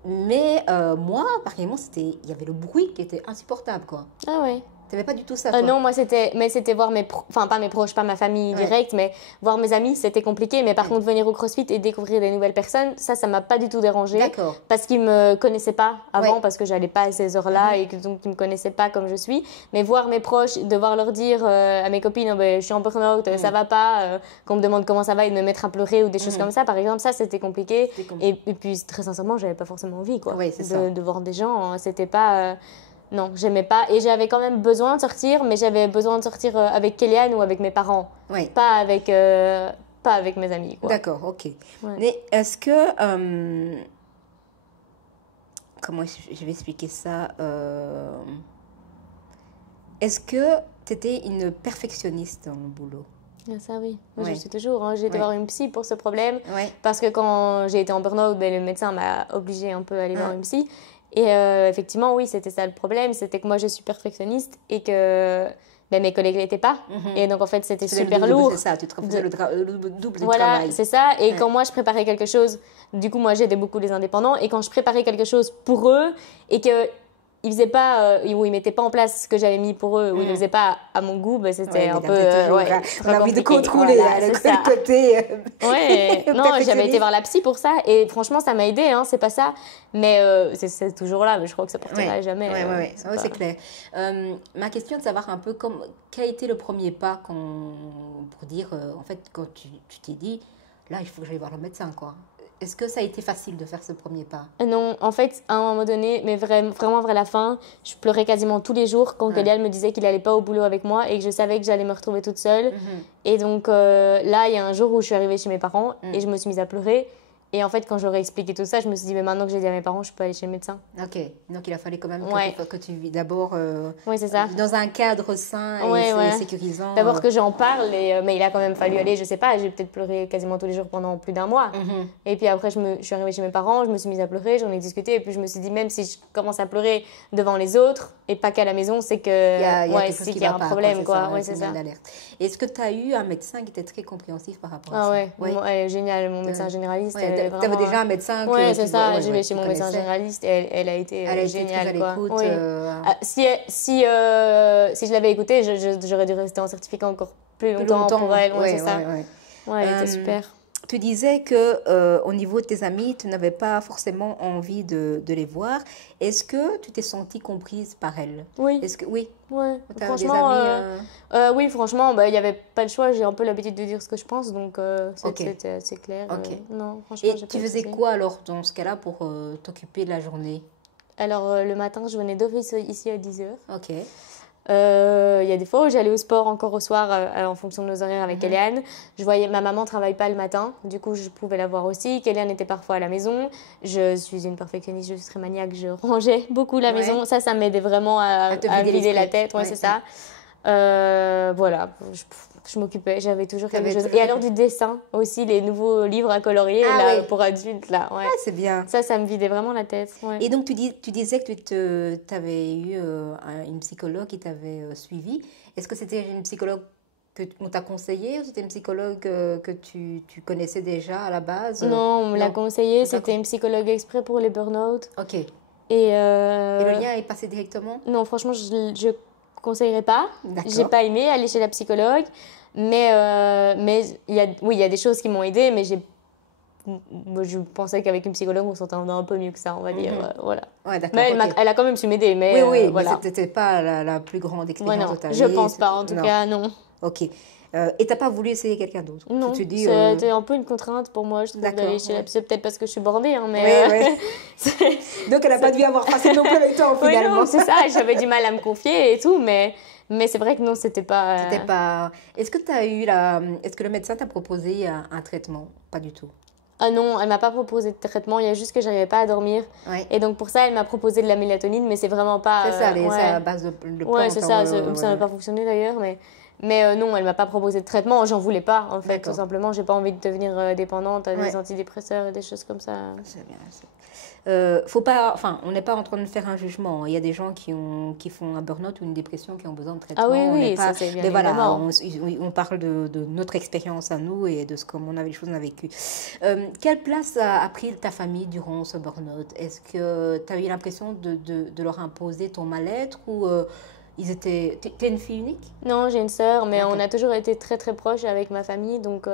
Mais moi, par exemple, il y avait le bruit qui était insupportable, quoi. Ah ouais. Tu n'avais pas du tout ça, toi? Non, moi, c'était voir pas mes proches, pas ma famille directe, mais voir mes amis, c'était compliqué. Mais par contre, venir au CrossFit et découvrir des nouvelles personnes, ça m'a pas du tout dérangée. D'accord. Parce qu'ils me connaissaient pas avant, parce que j'allais pas à ces heures-là et que donc ils me connaissaient pas comme je suis. Mais voir mes proches, devoir leur dire à mes copines, je suis en burn-out, ça va pas, qu'on me demande comment ça va et de me mettre à pleurer ou des choses comme ça, par exemple, ça, c'était compliqué. Et puis, très sincèrement, j'avais pas forcément envie, quoi, de voir des gens. C'était pas... Non, j'aimais pas. Et j'avais quand même besoin de sortir, mais j'avais besoin de sortir avec Kéliane ou avec mes parents. Pas avec mes amis, quoi. D'accord, ok. Mais est-ce que... comment je vais expliquer ça? Est-ce que tu étais une perfectionniste dans le boulot? Ça, oui. Moi, je suis toujours. J'ai été voir une psy pour ce problème. Parce que quand j'ai été en burn-out, le médecin m'a obligée un peu à aller voir une psy. Et effectivement, oui, c'était ça le problème. C'était que moi, je suis perfectionniste et que mes collègues ne l'étaient pas. Et donc, en fait, c'était super lourd. C'est ça, tu te faisais le double du travail. Voilà, c'est ça. Et quand moi, je préparais quelque chose, du coup, moi, j'aidais beaucoup les indépendants. Et quand je préparais quelque chose pour eux et que ils faisaient pas, ou ils mettaient pas en place ce que j'avais mis pour eux, ou ils le faisaient pas à mon goût, c'était un peu... on a envie de contrôler, le côté... non, j'avais été voir la psy pour ça, et franchement, ça m'a aidée, c'est pas ça, mais c'est toujours là, mais je crois que ça partira jamais. C'est clair. Ma question est de savoir un peu quel a été le premier pas pour dire, en fait, quand tu t'es dit, là, il faut que j'aille voir le médecin, quoi. Est-ce que ça a été facile de faire ce premier pas? Non, en fait, à un moment donné, mais vraiment vers la fin, je pleurais quasiment tous les jours quand Kéliane me disait qu'il n'allait pas au boulot avec moi et que je savais que j'allais me retrouver toute seule. Et donc là, il y a un jour où je suis arrivée chez mes parents et je me suis mise à pleurer. Et en fait, quand j'aurais expliqué tout ça, je me suis dit, mais maintenant que j'ai dit à mes parents, je peux aller chez le médecin. Ok, donc il a fallu quand même que tu vis d'abord c'est ça. dans un cadre sain et sécurisant. D'abord que j'en parle, mais il a quand même fallu aller, je sais pas, j'ai peut-être pleuré quasiment tous les jours pendant plus d'un mois. Et puis après, je suis arrivée chez mes parents, je me suis mise à pleurer, j'en ai discuté, et puis je me suis dit, même si je commence à pleurer devant les autres, et pas qu'à la maison, c'est qu'il y a un problème, quoi. C'est ça. Est-ce que tu as eu un médecin qui était très compréhensif par rapport à ça? Ouais, génial, mon médecin généraliste. Tu avais déjà un médecin que c'est ça, je vais chez mon médecin généraliste et elle a été géniale. Très à l'écoute. Si je l'avais écoutée, j'aurais dû rester en certificat encore plus longtemps pour elle. C'est ça. Elle était super. Tu disais qu'au niveau de tes amis, tu n'avais pas forcément envie de les voir. Est-ce que tu t'es sentie comprise par elles? Oui. Oui. Ouais. Franchement, oui, franchement, il n'y avait pas le choix. J'ai un peu l'habitude de dire ce que je pense, donc c'était assez clair. Non, franchement, et tu faisais quoi alors dans ce cas-là pour t'occuper de la journée? Alors, le matin, je venais d'office ici à 10h. Ok. Il y a des fois où j'allais au sport encore au soir en fonction de nos horaires avec Eliane. Je voyais ma maman travaille pas le matin, du coup je pouvais la voir aussi. Qu'Eliane était parfois à la maison. Je suis une perfectionniste, je suis très maniaque, je rangeais beaucoup la maison. Ça m'aidait vraiment à vider la tête. C'est ça. Voilà, je m'occupais, j'avais toujours quelque chose. Et alors du dessin aussi, les nouveaux livres à colorier pour adultes. Là, c'est bien. Ça me vidait vraiment la tête. Et donc tu disais que tu avais eu une psychologue qui t'avait suivi. Est-ce que c'était une psychologue qu'on t'a conseillé ou c'était une psychologue que tu connaissais déjà à la base? Non, on me l'a conseillé. C'était une psychologue exprès pour les burn-out. Ok. Et le lien est passé directement? Non, franchement, je conseillerais pas. J'ai pas aimé aller chez la psychologue, mais il y a des choses qui m'ont aidée, mais je pensais qu'avec une psychologue on s'entendait un peu mieux que ça, on va dire. Voilà. Mais elle a quand même su m'aider, mais voilà. Mais c'était pas la plus grande expérience de ta vie. Je pense pas, en tout cas, non. Ok. Et t'as pas voulu essayer quelqu'un d'autre? Non, c'était un peu une contrainte pour moi, je trouve, d'aller chez la psy. C'est peut-être parce que je suis bordée, mais... Donc elle a pas dû avoir facile non plus avec toi, finalement. Non, c'est ça, j'avais du mal à me confier et tout, mais c'est vrai que non, c'était pas... Est-ce que est-ce que le médecin t'a proposé un traitement? Pas du tout. Ah non, elle m'a pas proposé de traitement, il y a juste que j'arrivais pas à dormir. Et donc pour ça, elle m'a proposé de la mélatonine, mais c'est vraiment pas... C'est ça, c'est à base de plantes. Ouais, c'est ça, ça n'a pas fonctionné d'ailleurs, mais non, elle m'a pas proposé de traitement, j'en voulais pas en fait, tout simplement. J'ai pas envie de devenir dépendante à des antidépresseurs et des choses comme ça. C'est bien. On n'est pas en train de faire un jugement. Il y a des gens qui font un burn-out ou une dépression qui ont besoin de traitement. Ah oui, ça c'est bien évidemment. On parle de notre expérience à nous et de comment les choses on a vécu. Quelle place a pris ta famille durant ce burn-out? Est-ce que tu as eu l'impression de leur imposer ton mal-être ou t'es une fille unique? Non, j'ai une sœur, mais on a toujours été très très proches avec ma famille, donc...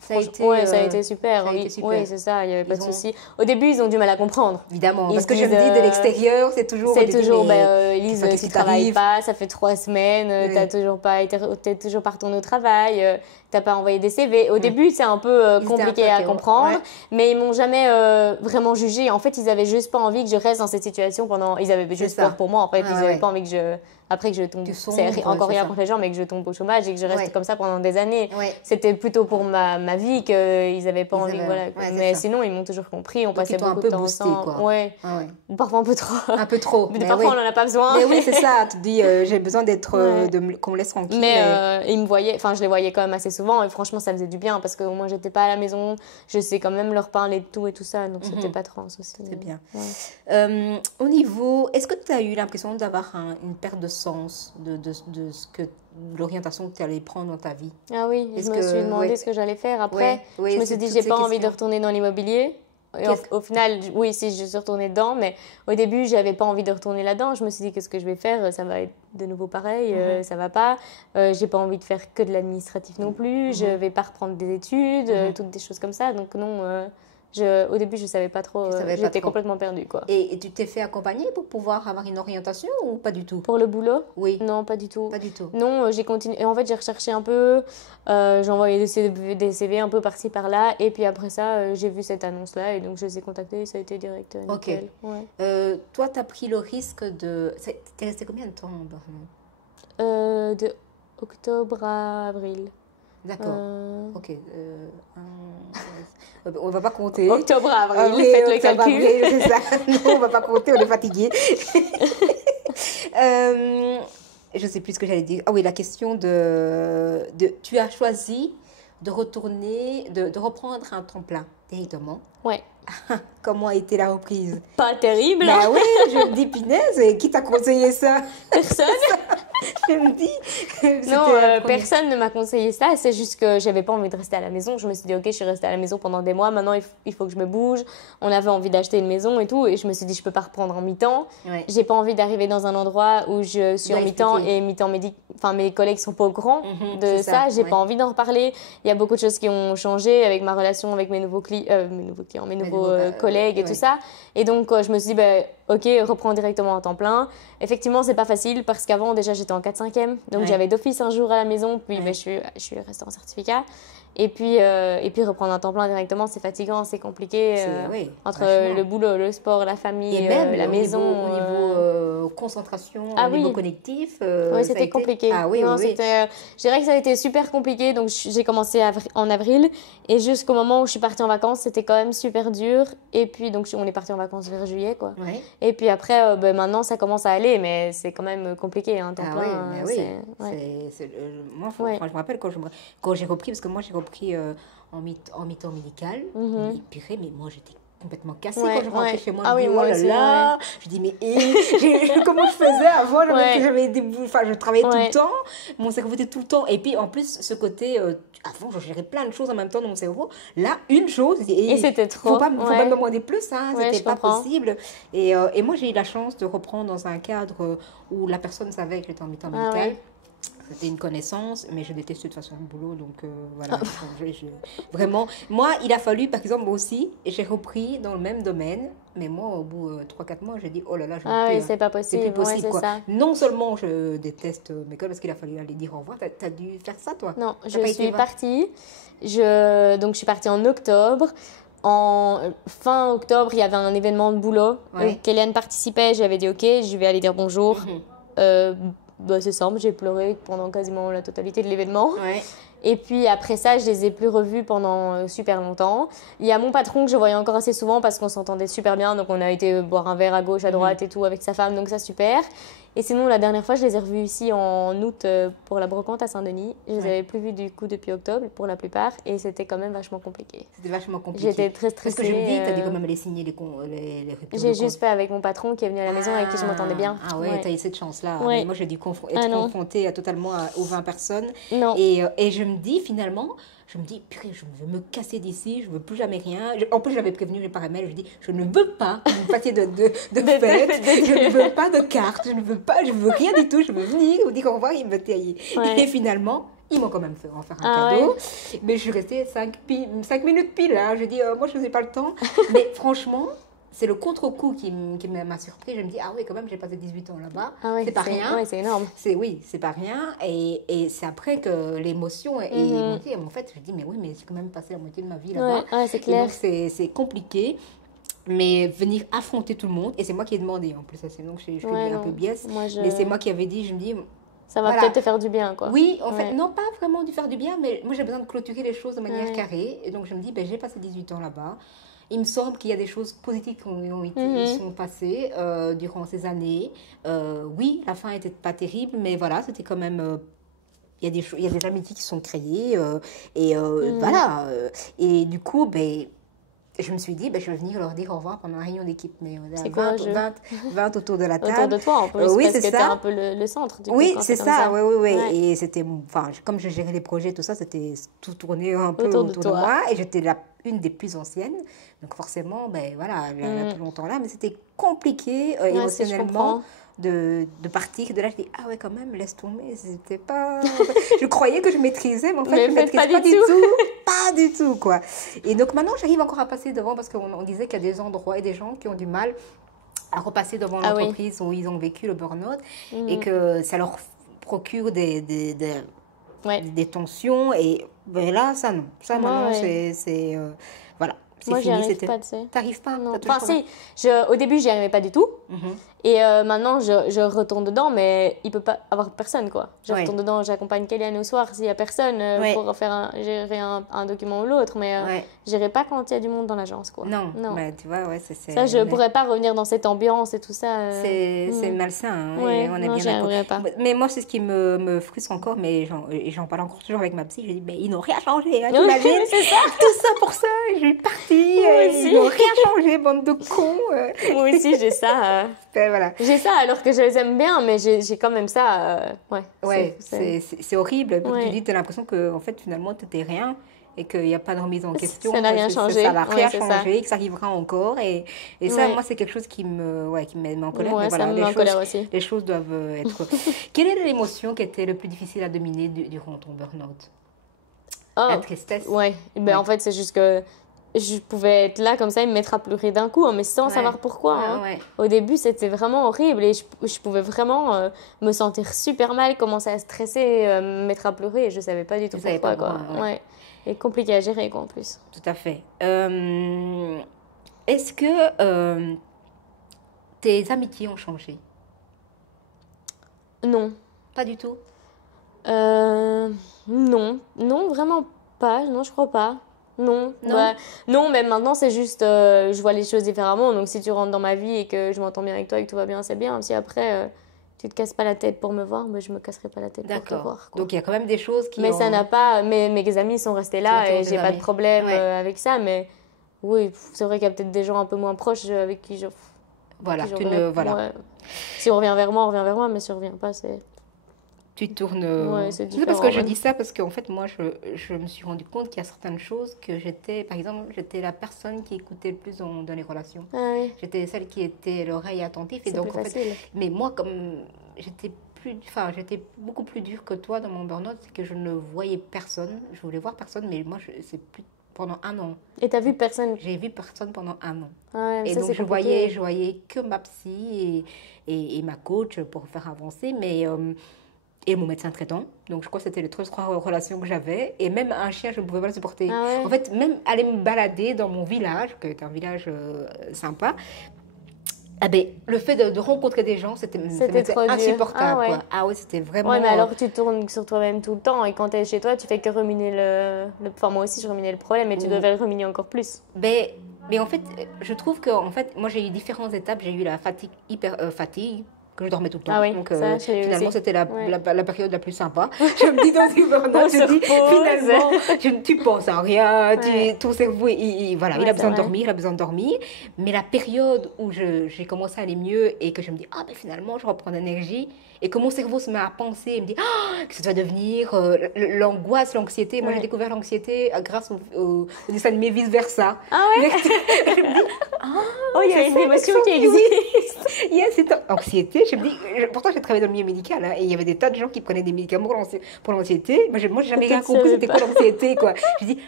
ça a été super. Oui, c'est ça, il n'y avait pas de souci. Au début, ils ont du mal à comprendre. Évidemment, parce que je me dis, de l'extérieur, c'est toujours... Elise, tu ne travailles pas, ça fait 3 semaines, tu n'es toujours pas retournée au travail, tu n'as pas envoyé des CV. Au début, c'est un peu compliqué à comprendre, mais ils ne m'ont jamais vraiment jugée. En fait, ils n'avaient juste pas envie que je reste dans cette situation pendant... Ils avaient juste peur pour moi, en fait. Ils n'avaient pas envie que je... Après que je tombe, c'est encore rien contre les gens, mais que je tombe au chômage et que je reste comme ça pendant des années. C'était plutôt pour ma vie qu'ils n'avaient pas envie. Mais sinon, ils m'ont toujours compris. On passait beaucoup de temps ensemble. Ou parfois un peu trop. Un peu trop. Mais parfois, on n'en a pas besoin. Mais oui, c'est ça. Tu te dis, j'ai besoin qu'on me laisse tranquille. Mais ils me voyaient, enfin, je les voyais quand même assez souvent. Et franchement, ça faisait du bien parce qu'au moins, j'étais pas à la maison. Je sais quand même leur parler de tout et tout ça. Donc, c'était pas trop un souci. C'est bien. Au niveau, est-ce que tu as eu l'impression d'avoir une perte de sens de l'orientation que tu allais prendre dans ta vie? Ah oui, je me suis demandé ce que j'allais faire après. Je me suis dit, j'ai pas envie de retourner dans l'immobilier. Et au final, oui, si je suis retournée dedans, mais au début, j'avais pas envie de retourner là-dedans. Je me suis dit, qu'est-ce que je vais faire? Ça va être de nouveau pareil, ça va pas. J'ai pas envie de faire que de l'administratif non plus. Je vais pas reprendre des études, toutes des choses comme ça. Donc non... au début, je ne savais pas trop. J'étais complètement perdue, quoi. Et tu t'es fait accompagner pour pouvoir avoir une orientation ou pas du tout? Pour le boulot? Oui. Non, pas du tout. Pas du tout. Non, j'ai continué. En fait, j'ai recherché un peu. J'ai envoyé des CV un peu par-ci, par-là. Et puis après ça, j'ai vu cette annonce-là. Et donc, je les ai contactés et ça a été direct. Nickel. Ouais. Toi, tu as pris le risque de... T'es resté combien de temps en burn-out? De octobre à avril. D'accord. Ok. On va pas compter. Octobre, avril, faites le calcul. Avril, c'est ça. Non, on va pas compter, on est fatigué. Je sais plus ce que j'allais dire. Ah oui, la question tu as choisi de retourner, de reprendre un temps plein directement. Ouais. Comment a été la reprise? Pas terrible. Bah oui, je me dis, punaise, qui t'a conseillé ça? Personne. Je me dis. Non, personne ne m'a conseillé ça. C'est juste que j'avais pas envie de rester à la maison. Je me suis dit, ok, je suis restée à la maison pendant des mois. Maintenant, il faut que je me bouge. On avait envie d'acheter une maison et tout. Et je me suis dit, je peux pas reprendre en mi-temps. Ouais. J'ai pas envie d'arriver dans un endroit où je suis en mi-temps et mi-temps enfin, mes collègues sont pas au courant de ça. J'ai pas envie d'en reparler. Il y a beaucoup de choses qui ont changé avec ma relation avec mes nouveaux collègues et tout ça. Et donc, je me suis dit, ok, reprends directement en temps plein. Effectivement, c'est pas facile parce qu'avant, déjà, j'étais en 4/5e. Donc, j'avais d'office un jour à la maison. Puis, je suis restée en certificat. Et puis reprendre un temps plein directement, c'est fatigant, c'est compliqué. Entre le boulot, le sport, la famille, et même la maison. Au niveau concentration, au niveau connectif. Oui, c'était compliqué. Ah oui, je dirais que ça a été super compliqué. Donc, j'ai commencé en avril. Et jusqu'au moment où je suis partie en vacances, c'était quand même super dur. Et puis, donc, on est parti en vacances vers juillet, quoi. Ouais. Et puis après, maintenant, ça commence à aller. Mais c'est quand même compliqué, un temps plein. Moi, je me rappelle quand j'ai repris, parce que moi, j'ai repris en mi-temps médical. Et purée, mais moi, j'étais complètement cassée quand je rentrais chez moi. Je dis, moi oh là là. Je dis, mais comment je faisais avant? Je travaillais tout le temps. Mon cerveau était tout le temps. Et puis, en plus, ce côté... avant, je gérais plein de choses en même temps dans mon cerveau. Là, une chose... Et c'était trop. Faut pas me demander plus. Hein, c'était pas possible. Et moi, j'ai eu la chance de reprendre dans un cadre où la personne savait que j'étais en mi-temps médical. C'était une connaissance, mais je déteste de toute façon le boulot, donc voilà. Vraiment, moi, il a fallu, par exemple, moi aussi, j'ai repris dans le même domaine, mais moi, au bout de 3-4 mois, j'ai dit, oh là là, je ne peux plus. C'est pas possible. C'est plus possible, quoi. Ça. Non seulement je déteste mes collègues, parce qu'il a fallu aller dire au revoir. T'as dû faire ça, toi? Non, je suis partie. Donc, je suis partie en octobre. En fin octobre, il y avait un événement de boulot auquel Hélène participait. J'avais dit, ok, je vais aller dire bonjour. C'est simple, j'ai pleuré pendant quasiment la totalité de l'événement. Ouais. Et puis après ça, je les ai plus revus pendant super longtemps. Il y a mon patron que je voyais encore assez souvent parce qu'on s'entendait super bien. Donc on a été boire un verre à gauche, à droite et tout avec sa femme. Donc ça, super. Et sinon, la dernière fois, je les ai revus ici en août pour la brocante à Saint-Denis. Je les avais plus vus du coup depuis octobre pour la plupart. Et c'était quand même vachement compliqué. C'était vachement compliqué. J'étais très stressée. Parce que je me dis, tu as dû quand même aller signer les ruptures. J'ai juste fait avec mon patron qui est venu à la maison avec qui je m'entendais bien. Ah ouais, tu as eu cette chance-là. Ouais. Moi, j'ai dû être confrontée totalement aux 20 personnes. Non. Et je me dis finalement... Je me dis, purée, je veux me casser d'ici, je veux plus jamais rien. En plus, j'avais prévenu par email, je dis, je ne veux pas que vous me fassiez de fête, je ne veux pas de carte, je veux rien du tout, je veux venir, vous dire au revoir, il me tailler. Et finalement, ils m'ont quand même fait en faire un cadeau. Ouais. Mais je suis restée 5 minutes pile. Hein. Je dis, moi, je n'ai pas le temps. Mais franchement... C'est le contre-coup qui m'a surpris. Je me dis, ah oui, quand même, j'ai passé 18 ans là-bas. Ah oui, c'est pas rien. Oui, c'est énorme. C'est pas rien. Et c'est après que l'émotion est montée. En fait, je me dis, mais oui, mais j'ai quand même passé la moitié de ma vie là-bas. Ouais, c'est clair. Et donc, c'est compliqué. Mais venir affronter tout le monde, et c'est moi qui ai demandé en plus. Donc, je suis un peu biaise. Mais c'est moi qui avais dit, je me dis... Ça va peut-être te faire du bien, quoi. Oui, en fait, non pas vraiment du faire du bien, mais moi, j'ai besoin de clôturer les choses de manière carrée. Et donc, je me dis, j'ai passé 18 ans là-bas. Il me semble qu'il y a des choses positives qui sont passées durant ces années. Oui, la fin n'était pas terrible, mais voilà, c'était quand même... Il y a des amitiés qui sont créées. Voilà. Et du coup, je me suis dit, je vais venir leur dire au revoir pendant un réunion d'équipe. Mais on est 20 autour de la table. Autour de toi, en plus, oui, parce que c'est t'es un peu le centre. Du oui, coup, c'est ça. Oui. Et c'était, comme je gérais les projets, tout ça, c'était tout tourné un peu autour de moi. Et j'étais une des plus anciennes. Donc forcément, voilà, la plus longtemps là. Mais c'était compliqué émotionnellement de partir. De là, je dis, ah ouais, quand même, laisse tomber. C'était pas... je croyais que je maîtrisais, mais en fait, je ne maîtrise pas du tout. Pas du tout, quoi. Et donc maintenant, j'arrive encore à passer devant parce qu'on disait qu'il y a des endroits et des gens qui ont du mal à repasser devant l'entreprise où ils ont vécu le burn-out et que ça leur procure des tensions. Et là, ça non. Ça, maintenant, c'est voilà. Moi, j'y arrive pas, tu sais. T'arrives pas? Non. Enfin, si. Au début, j'y arrivais pas du tout. Et maintenant, je retourne dedans, mais il peut pas avoir personne, quoi. Je retourne dedans, j'accompagne Kéliane au soir s'il y a personne pour gérer un document ou l'autre, mais j'irai pas quand il y a du monde dans l'agence, quoi. Non. Bah, tu vois, ça, je pourrais pas revenir dans cette ambiance et tout ça. C'est malsain, hein, on est bien d'accord. Pas. Mais moi, c'est ce qui me frustre encore, mais j'en parle encore toujours avec ma psy. Je dis, mais ils n'ont rien changé, hein, t'imagines? C'est ça. Tout ça pour ça, je suis partie, ils n'ont rien changé, bande de cons. Moi aussi, j'ai ça. Voilà. J'ai ça alors que je les aime bien, mais j'ai quand même ça. C'est horrible. Tu dis, tu as l'impression que en fait, finalement, tu n'étais rien et qu'il n'y a pas de remise en question. Ça n'a rien changé. Ça n'a rien changé, que ça arrivera encore. Et ça, moi, c'est quelque chose qui me met en colère. Ouais, ça me met en colère aussi. Les choses doivent être... Quelle est l'émotion qui était le plus difficile à dominer durant ton burn-out? La tristesse? Ouais. En fait, c'est juste que je pouvais être là comme ça et me mettre à pleurer d'un coup, mais sans savoir pourquoi. Au début, c'était vraiment horrible et je pouvais vraiment me sentir super mal, commencer à stresser, me mettre à pleurer et je savais pas du tout pourquoi. Et compliqué à gérer, quoi, en plus. Tout à fait. Est-ce que tes amitiés ont changé? Non. Pas du tout? Non, vraiment pas. Non, je crois pas. Non, mais maintenant c'est juste, je vois les choses différemment. Donc si tu rentres dans ma vie et que je m'entends bien avec toi et que tout va bien, c'est bien. Si après tu te casses pas la tête pour me voir, je me casserai pas la tête pour te voir. Donc il y a quand même des choses qui. Mais ça n'a pas. Mes amis sont restés là et j'ai pas de problème avec ça. Mais oui, c'est vrai qu'il y a peut-être des gens un peu moins proches avec qui je. Voilà, Si on revient vers moi, mais si on revient pas, c'est. Tu tournes... c'est différent. Parce que je dis ça parce qu'en fait, moi, je me suis rendu compte qu'il y a certaines choses que j'étais... Par exemple, j'étais la personne qui écoutait le plus dans les relations. J'étais celle qui était l'oreille attentive. Et donc, en fait, mais moi, comme j'étais beaucoup plus dure que toi dans mon burn-out, c'est que je ne voyais personne. Je voulais voir personne, mais moi, c'est plus... Pendant 1 an. Et t'as vu personne? J'ai vu personne pendant 1 an. Et ça, donc, je voyais que ma psy et ma coach pour faire avancer, mais... et mon médecin traitant. Donc, je crois que c'était les 3 relations que j'avais. Et même un chien, je ne pouvais pas le supporter. En fait, même aller me balader dans mon village, qui est un village sympa, le fait de rencontrer des gens, c'était insupportable. Quoi. C'était vraiment... Ouais, mais alors tu tournes sur toi-même tout le temps. Et quand tu es chez toi, tu fais que ruminer Enfin, moi aussi, je ruminais le problème, mais tu devais le ruminer encore plus. Mais en fait, je trouve que moi, j'ai eu différentes étapes. J'ai eu la fatigue, fatigue, que je dormais tout le temps. Donc, finalement, c'était la période la plus sympa. Je me dis dans une burn-out, finalement, tu penses à rien, ton cerveau, il a besoin de dormir, Mais la période où j'ai commencé à aller mieux et que je me dis, finalement, je reprends d'énergie, et que mon cerveau se met à penser et me dit que ça doit devenir l'angoisse, l'anxiété. Moi, j'ai découvert l'anxiété grâce au dessin animé Vice Versa. Je me dis, il y a une émotion qui existe. C'est anxiété. Je me dis, pourtant, j'ai travaillé dans le milieu médical et il y avait des tas de gens qui prenaient des médicaments pour l'anxiété. Moi, j'ai jamais rien compris c'était quoi l'anxiété. Je dis,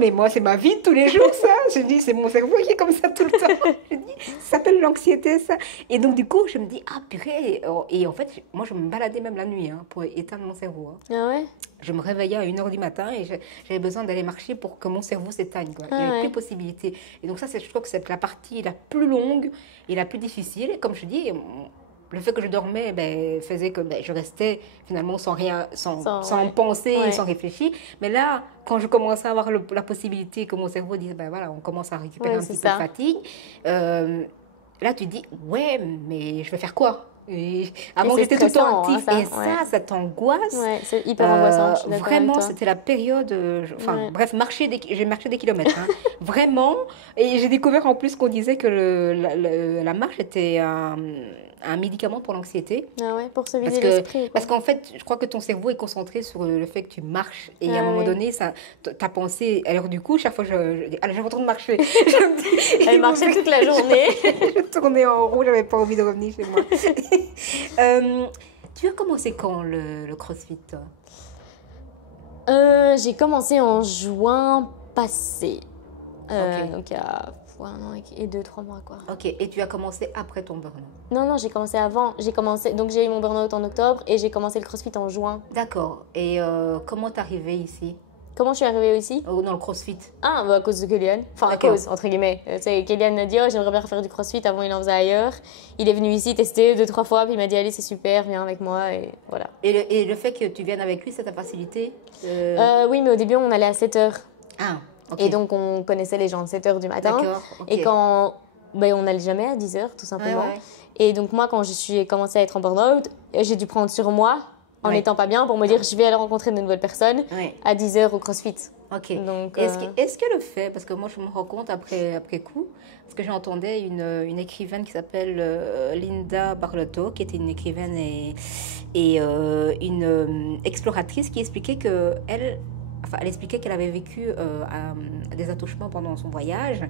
mais moi, c'est ma vie de tous les jours, ça. Je dis, c'est mon cerveau qui est comme ça tout le temps. Je dis, ça s'appelle l'anxiété, ça. Et donc, du coup, je me dis, purée. Et en fait, moi, je me baladais même la nuit pour éteindre mon cerveau. Je me réveillais à 1h du matin et j'avais besoin d'aller marcher pour que mon cerveau s'éteigne. Il n'y avait plus de possibilité. Et donc, ça, je trouve que c'est la partie la plus longue et la plus difficile. Et comme je dis, le fait que je dormais faisait que je restais finalement sans rien, sans penser, sans réfléchir. Mais là, quand je commençais à avoir la possibilité que mon cerveau dise, on commence à récupérer un petit peu de fatigue, là, tu dis, mais je vais faire quoi? Avant, j'étais tout le temps active. Ça t'angoisse. C'est hyper angoissant. Vraiment, c'était la période... bref, j'ai marché des kilomètres. Vraiment. Et j'ai découvert en plus qu'on disait que la marche était un médicament pour l'anxiété. Pour se vider l'esprit. Parce qu'en fait, je crois que ton cerveau est concentré sur le fait que tu marches. Et à un moment donné, ta pensée... Alors du coup, chaque fois, je dis, allez, je retourne marcher. Elle marchait toute la journée. Je tournais en rond, j'avais pas envie de revenir chez moi. Tu as commencé quand le CrossFit, toi? J'ai commencé en juin passé. Donc il y a 1 an et 2-3 mois, quoi. Ok, et tu as commencé après ton burn-out? Non, j'ai commencé avant. Donc j'ai eu mon burn-out en octobre et j'ai commencé le CrossFit en juin. D'accord. Et comment t'es arrivée ici? Comment je suis arrivée ici? Dans le crossfit. Ah, à cause de Kélian. Enfin, à cause, entre guillemets. Kélian a dit, oh, j'aimerais bien faire du crossfit. Avant, il en faisait ailleurs. Il est venu ici tester 2-3 fois, puis il m'a dit, allez, c'est super, viens avec moi, et voilà. Et le fait que tu viennes avec lui, ça t'a facilité Oui, mais au début, on allait à 7h. Ah, ok. Et donc, on connaissait les gens à 7h du matin. D'accord, ok. Et quand... on n'allait jamais à 10h, tout simplement. Ouais. Et donc, moi, quand j'ai commencé à être en burn-out, j'ai dû prendre sur moi, en n'étant pas bien, pour me dire, je vais aller rencontrer de nouvelles personnes à 10h au CrossFit. Ok. Donc, est-ce que le fait, parce que moi je me rends compte après coup, parce que j'entendais une écrivaine qui s'appelle Linda Barlotto, qui était une écrivaine et une exploratrice qui expliquait que elle expliquait qu'elle avait vécu des attouchements pendant son voyage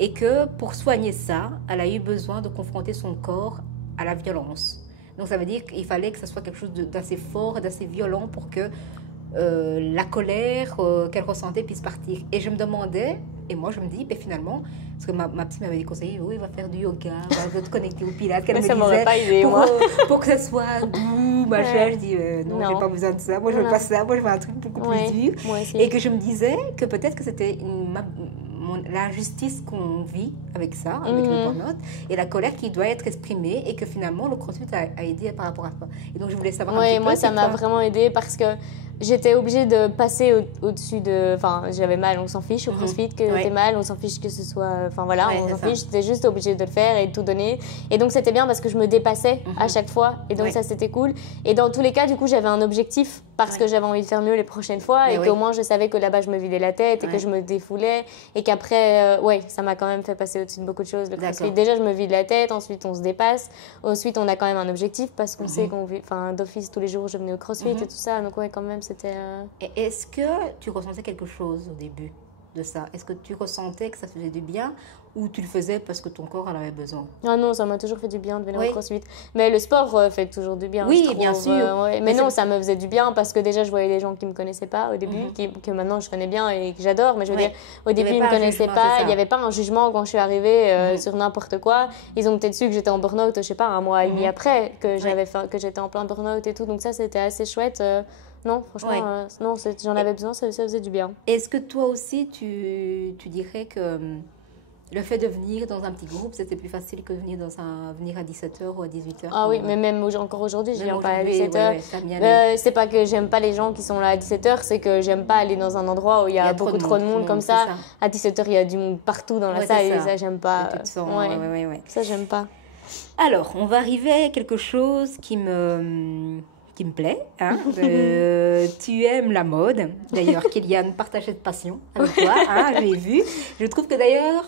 et que pour soigner ça, elle a eu besoin de confronter son corps à la violence. Donc ça veut dire qu'il fallait que ce soit quelque chose d'assez fort, d'assez violent pour que la colère qu'elle ressentait puisse partir. Et je me demandais, et moi je me dis, finalement, parce que ma psy m'avait conseillé, oui, va faire du yoga, va te connecter au pilates, qu'elle me ça disait, m'aurait pas aidé, pour que ce soit doux, machin. Je dis, non, j'ai pas besoin de ça, moi je veux pas ça, moi je veux un truc beaucoup plus dur. Et que je me disais que peut-être que c'était l'injustice qu'on vit avec ça, avec le burn-out, et la colère qui doit être exprimée, et que finalement le CrossFit a aidé par rapport à ça. Et donc je voulais savoir un petit peu. Moi ça m'a vraiment aidé parce que j'étais obligée de passer au-dessus de... Enfin, j'avais mal, on s'en fiche au CrossFit que t'es mal, on s'en fiche que ce soit... Enfin voilà, on s'en fiche, j'étais juste obligée de le faire et de tout donner. Et donc c'était bien parce que je me dépassais à chaque fois, et donc ça c'était cool. Et dans tous les cas, du coup, j'avais un objectif parce que j'avais envie de faire mieux les prochaines fois, et qu'au moins je savais que là-bas je me vidais la tête et que je me défoulais, et qu'après, ça m'a quand même fait passer au-dessus de beaucoup de choses, le CrossFit. Déjà, je me vide la tête, ensuite on se dépasse, ensuite on a quand même un objectif parce qu'on sait qu'on vit... Enfin, d'office, tous les jours, je venais au CrossFit et tout ça, donc quand même, c'était... Et est-ce que tu ressentais quelque chose au début de ça? Est-ce que tu ressentais que ça faisait du bien, ou tu le faisais parce que ton corps en avait besoin? Ah non, ça m'a toujours fait du bien de venir au CrossFit. Mais le sport fait toujours du bien, oui, je trouve, bien sûr. Mais non, ça me faisait du bien parce que déjà, je voyais des gens qui ne me connaissaient pas au début, que maintenant je connais bien et que j'adore. Mais je veux dire, au début, ils ne me connaissaient pas. Il n'y avait pas un jugement quand je suis arrivée sur n'importe quoi. Ils ont peut-être su que j'étais en burn-out, je sais pas, un mois et demi après, que j'étais en plein burn-out et tout. Donc ça, c'était assez chouette. Non, franchement, non, j'en avais besoin, ça faisait du bien. Est-ce que toi aussi, tu dirais que le fait de venir dans un petit groupe, c'était plus facile que de venir à 17h ou à 18h? Ah oui, mais même encore aujourd'hui, je viens pas à 17h. C'est pas que j'aime pas les gens qui sont là à 17h, c'est que j'aime pas aller dans un endroit où il y a beaucoup trop de monde comme ça. À 17h, il y a du monde partout dans la salle, et ça, j'aime pas. Ça, j'aime pas. Alors, on va arriver à quelque chose qui me plaît. Hein. Tu aimes la mode. D'ailleurs, Kélian partage cette passion avec toi. Hein, j'ai vu. Je trouve que d'ailleurs,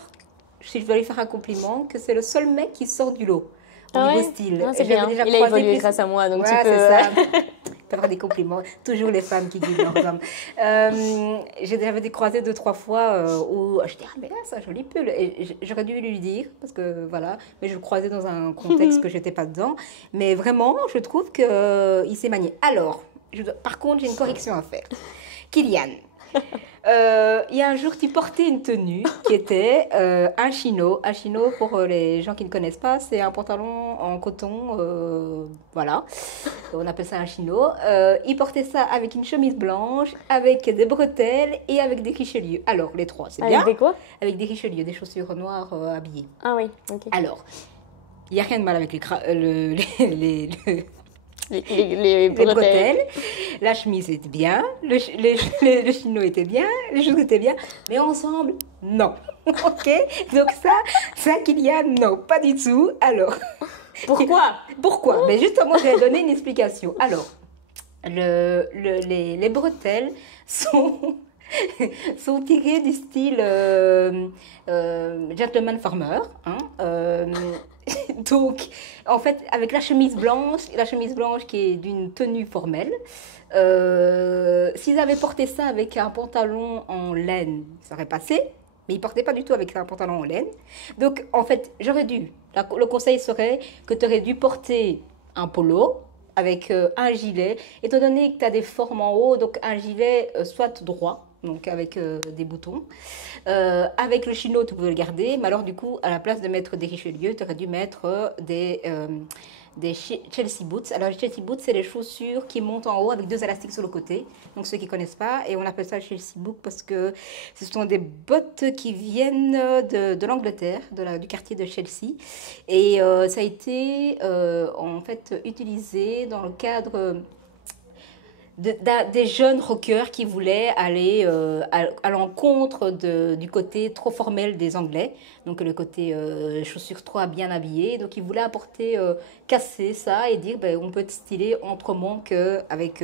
je vais lui faire un compliment, que c'est le seul mec qui sort du lot au niveau style. C'est bien. Il a évolué grâce à moi, donc tu peux... c'est ça. Tu avoir des compliments. Toujours les femmes qui guident leurs hommes. J'ai déjà été croisée 2-3 fois où je dis, ah mais là, c'est un joli pull. Et j'aurais dû lui dire, parce que voilà, mais je le croisais dans un contexte que je n'étais pas dedans. Mais vraiment, je trouve qu'il s'est manié. Alors, par contre, j'ai une correction à faire. Kélian, il y a un jour, tu portais une tenue qui était un chino. Un chino, pour les gens qui ne connaissent pas, c'est un pantalon en coton, voilà. On appelle ça un chino. Il portait ça avec une chemise blanche, avec des bretelles et avec des richelieu. Alors, les trois, c'est bien. Avec des quoi? Avec des richelieu, des chaussures noires habillées. Ah oui, ok. Alors, il n'y a rien de mal avec les bretelles. La chemise était bien, le chino était bien, les choses étaient bien, mais ensemble, non. Ok? Donc ça Kélian, non, pas du tout. Alors, Pourquoi? Mais justement, je vais donner une explication. Alors, les bretelles sont tirées du style gentleman farmer. Hein, donc, en fait, avec la chemise blanche qui est d'une tenue formelle, s'ils avaient porté ça avec un pantalon en laine, ça aurait passé, mais ils ne portaient pas du tout avec un pantalon en laine. Donc, en fait, le conseil serait que tu aurais dû porter un polo avec un gilet, étant donné que tu as des formes en haut, donc un gilet soit droit, donc avec des boutons. Avec le chino, tu pouvais le garder, mais alors du coup, à la place de mettre des Richelieu, tu aurais dû mettre des Chelsea Boots. Alors les Chelsea Boots, c'est les chaussures qui montent en haut avec 2 élastiques sur le côté. Donc ceux qui ne connaissent pas, et on appelle ça Chelsea Boots parce que ce sont des bottes qui viennent de l'Angleterre, du quartier de Chelsea. Et ça a été en fait utilisé dans le cadre des jeunes rockers qui voulaient aller à l'encontre du côté trop formel des Anglais, donc le côté chaussures trop bien habillées. Donc ils voulaient casser ça et dire on peut être stylé autrement qu'avec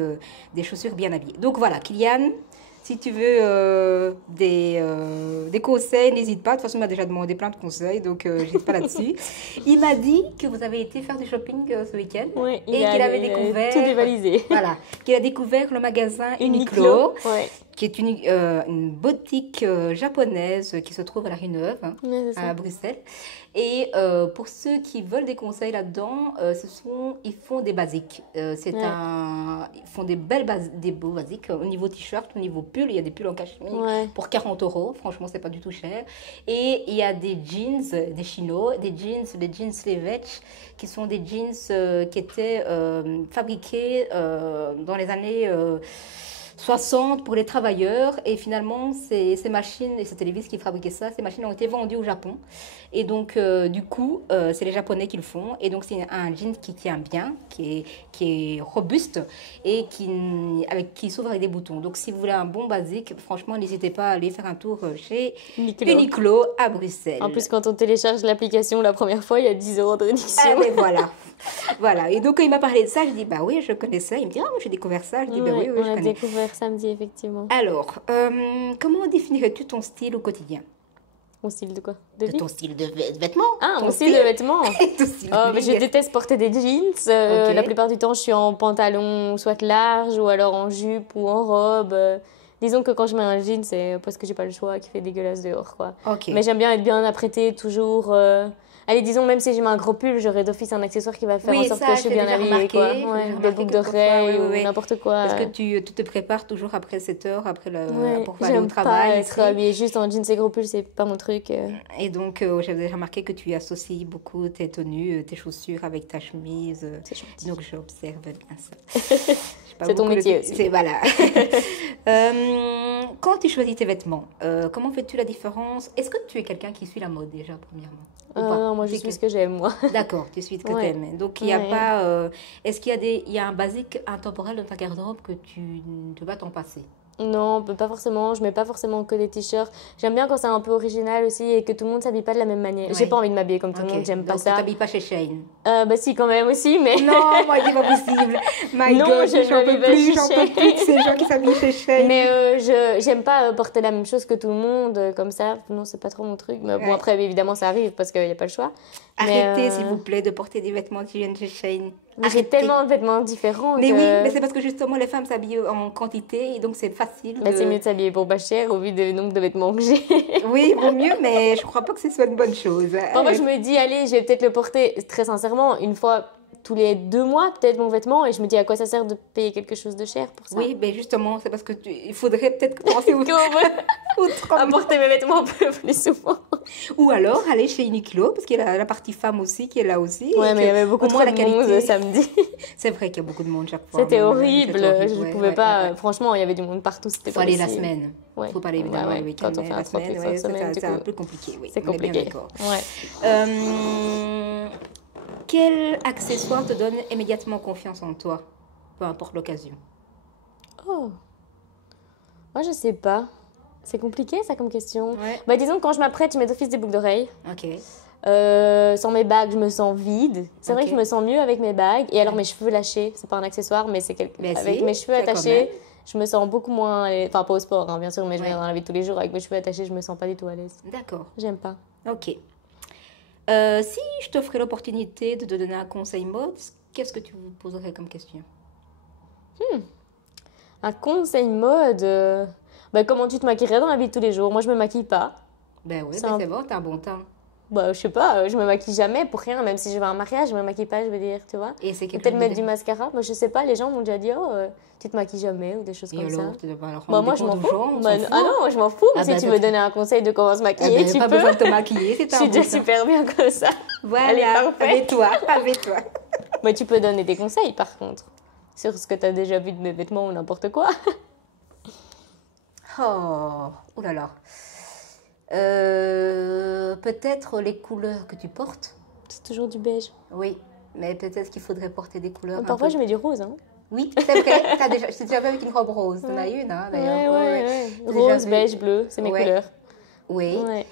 des chaussures bien habillées. Donc voilà, Kylian, si tu veux des conseils, n'hésite pas. De toute façon, il m'a déjà demandé plein de conseils, donc n'hésite pas là-dessus. Il m'a dit que vous avez été faire du shopping ce week-end. Oui, et qu'il avait découvert. Tout dévalisé. Voilà, qu'il a découvert le magasin Uniqlo. Ouais. Qui est une boutique japonaise qui se trouve à la Rue Neuve, à Bruxelles. Et pour ceux qui veulent des conseils là-dedans, ils font des basiques. Ils font des beaux basiques au niveau t-shirt, au niveau pull. Il y a des pulls en cachemire pour 40 €. Franchement, c'est pas du tout cher. Et il y a des jeans, des chinos, des jeans Levi's, qui sont des jeans qui étaient fabriqués dans les années 60 pour les travailleurs, et finalement ces machines, et c'était Levi's qui fabriquait ça, ces machines ont été vendues au Japon, et donc du coup c'est les Japonais qui le font, et donc c'est un jean qui tient bien, qui est robuste et qui s'ouvre avec des boutons. Donc si vous voulez un bon basique, franchement n'hésitez pas à aller faire un tour chez Uniqlo à Bruxelles. En plus, quand on télécharge l'application la première fois, il y a 10 € de réduction. Ah mais voilà. Et donc quand il m'a parlé de ça, je dis bah oui, je connais ça. Il me dit moi j'ai découvert ça. Je dis bah oui, je connais. On a découvert samedi, effectivement. Alors, comment définirais-tu ton style au quotidien? Mon style de quoi? Ton style de vêtements. Ah, mon style de vêtements. Je déteste porter des jeans. La plupart du temps, je suis en pantalon soit large ou alors en jupe ou en robe. Disons que quand je mets un jean, c'est parce que j'ai pas le choix, qui fait dégueulasse dehors, quoi. Mais j'aime bien être bien apprêtée, toujours. Allez, disons, même si j'ai mis un gros pull, j'aurai d'office un accessoire qui va faire en sorte que je suis bien habillée, quoi. Des boucles d'oreilles ou n'importe quoi. Parce que tu te prépares toujours après 7 heures, pour aller au travail. J'aime pas être habillée juste en jeans et gros pull, c'est pas mon truc. Et donc, j'avais déjà remarqué que tu associes beaucoup tes tenues, tes chaussures avec ta chemise. C'est gentil. Donc, j'observe bien ça. C'est ton métier aussi. Voilà. Quand tu choisis tes vêtements, comment fais-tu la différence? Est-ce que tu es quelqu'un qui suit la mode déjà, premièrement? Non, moi je suis ce que j'aime, moi. D'accord, tu suis ce que tu aimes. Donc, il n'y a pas... Est-ce qu'il y a un basique intemporel dans ta garde-robe que tu ne peux pas t'en passer? Non, pas forcément. Je mets pas forcément que des t-shirts. J'aime bien quand c'est un peu original aussi et que tout le monde s'habille pas de la même manière. J'ai pas envie de m'habiller comme tout le monde, j'aime pas ça. Donc, tu t'habilles pas chez Shein? Bah si, quand même aussi, mais... Non, moi, c'est pas possible. My God, j'en peux plus de ces gens qui s'habillent chez Shein. Mais j'aime pas porter la même chose que tout le monde, comme ça. Non, c'est pas trop mon truc. Mais bon, après, évidemment, ça arrive parce qu'il n'y a pas le choix. Arrêtez, s'il vous plaît, de porter des vêtements qui viennent chez Shein. J'ai tellement de vêtements différents. Mais oui, mais c'est parce que justement, les femmes s'habillent en quantité et donc c'est facile. C'est mieux de s'habiller pour pas cher au vu du nombre de vêtements que j'ai. Oui, vaut mieux, mais je crois pas que ce soit une bonne chose. Moi, je me dis, allez, je vais peut-être le porter, très sincèrement, une fois tous les 2 mois, peut-être, mon vêtement, et je me dis à quoi ça sert de payer quelque chose de cher pour ça. Oui, mais justement, c'est parce que il faudrait peut-être penser à porter mes vêtements un peu plus souvent. Ou alors aller chez Uniqlo, parce qu'il y a la partie femme aussi qui est là aussi. Ouais, mais il y avait beaucoup trop de monde samedi. C'est vrai qu'il y a beaucoup de monde chaque fois. C'était horrible, je ne pouvais pas. Franchement, il y avait du monde partout. Il faut aller la semaine. Il ne faut pas aller évidemment le week-end. Quand on fait un 38 heures semaine, c'est un peu compliqué. Oui, c'est compliqué. Quel accessoire te donne immédiatement confiance en toi, peu importe l'occasion? Oh, moi je sais pas. C'est compliqué ça comme question. Bah disons que quand je m'apprête, je mets d'office des boucles d'oreilles. Ok. Sans mes bagues, je me sens vide. C'est vrai que je me sens mieux avec mes bagues. Et alors mes cheveux lâchés, c'est pas un accessoire, mais c'est avec mes cheveux attachés, je me sens beaucoup moins... Enfin, pas au sport, hein, bien sûr, mais je vais dans la vie de tous les jours. Avec mes cheveux attachés, je me sens pas du tout à l'aise. D'accord. J'aime pas. Ok. Si je t'offrais l'opportunité de te donner un conseil mode, qu'est-ce que tu vous poserais comme question? Un conseil mode bah, comment tu te maquillerais dans la vie de tous les jours? Moi, je me maquille pas. Ben oui, c'est bon, t'as un bon temps. Bah, je sais pas, je me maquille jamais pour rien, même si je vais à un mariage, je me maquille pas, je veux dire, tu vois. Et c'est quelque Peut-être chose mettre du mascara, moi je sais pas, les gens m'ont déjà dit, oh, tu te maquilles jamais ou des choses comme alors, ça. tu dois pas leur Bah, rendre moi des je m'en comptes fous. aux gens, on Bah, s'en fout. ah non, moi je m'en fous, mais Ah si bah, tu veux donner un conseil de comment se maquiller, tu pas peux. besoin de te maquiller, c'est Je un suis déjà bon ça. super bien comme ça. Elle est Voilà, parfaite. avec toi. Mais tu peux donner des conseils par contre, sur ce que tu as déjà vu de mes vêtements ou n'importe quoi. Oh là là. Peut-être les couleurs que tu portes. C'est toujours du beige. Oui, mais peut-être qu'il faudrait porter des couleurs. Parfois je mets du rose. Hein. Oui, c'est vrai. Je t'ai déjà vu avec une robe rose. T'en as une, hein, d'ailleurs. Ouais. Rose, beige, bleu, c'est mes couleurs. Oui. Ouais.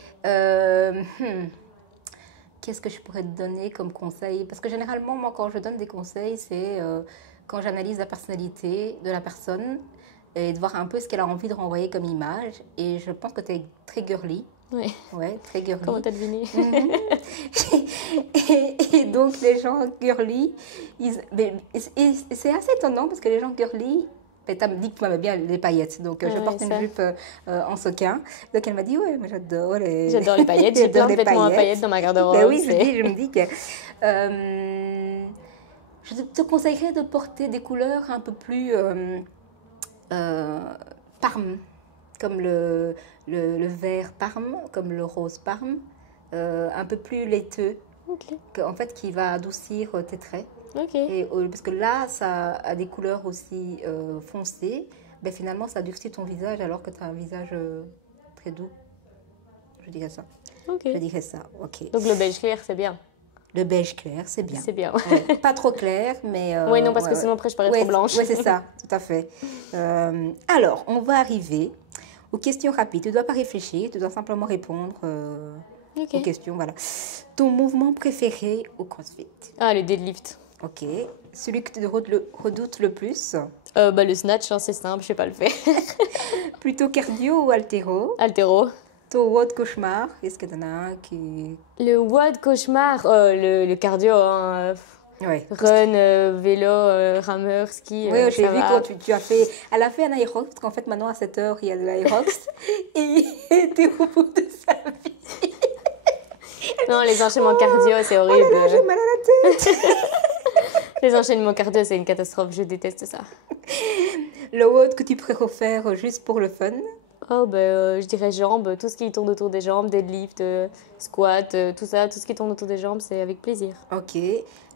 Qu'est-ce que je pourrais te donner comme conseil? Parce que généralement, moi, quand je donne des conseils, c'est quand j'analyse la personnalité de la personne et de voir un peu ce qu'elle a envie de renvoyer comme image. Et je pense que tu es très girly. Ouais. Ouais, très girly. Comment t'as deviné? et donc, les gens girly, c'est assez étonnant parce que les gens girly, tu as dit que tu m'aimais bien les paillettes, donc je porte une jupe en sequin. Donc elle m'a dit, ouais, mais j'adore les... J'adore les paillettes, j'ai plein de vêtements à paillettes dans ma garde-robe. Ben oui, je me dis que... je te conseillerais de porter des couleurs un peu plus parme, comme le vert parme, comme le rose parme, un peu plus laiteux, en fait, qui va adoucir tes traits. Et, parce que là, ça a des couleurs aussi foncées, ben finalement, ça durcit ton visage alors que tu as un visage très doux. Je dirais ça. Je dirais ça, ok. Donc le beige clair, c'est bien. Le beige clair, c'est bien. C'est bien. Ouais. Pas trop clair, mais... oui, non, parce que sinon après je parais trop blanche. Oui, c'est ça, tout à fait. Alors, on va arriver aux questions rapides. Tu ne dois pas réfléchir, tu dois simplement répondre aux questions. Voilà. Ton mouvement préféré au CrossFit? Ah, les deadlifts. Ok. Celui que tu redoutes le plus? Le snatch, hein, c'est simple, je sais pas le faire. Plutôt cardio ou haltéro? Haltéro. Ton WOD cauchemar? Est-ce que tu en as un qui... Le WOD cauchemar, le cardio, hein, ouais. Run, vélo, rameur, ski. Oui, j'ai vu toi, tu as fait... Elle a fait un aérox, parce qu'en fait maintenant à 7h il y a de l'aérox. et t'es au bout de sa vie. Non, les enchaînements cardio, c'est horrible. Oh là là, j'ai mal à la tête. Les enchaînements cardio, c'est une catastrophe, je déteste ça. Le WOD que tu préfères faire juste pour le fun? Oh, je dirais jambes, tout ce qui tourne autour des jambes, deadlift, squat, tout ça, tout ce qui tourne autour des jambes, c'est avec plaisir. Ok.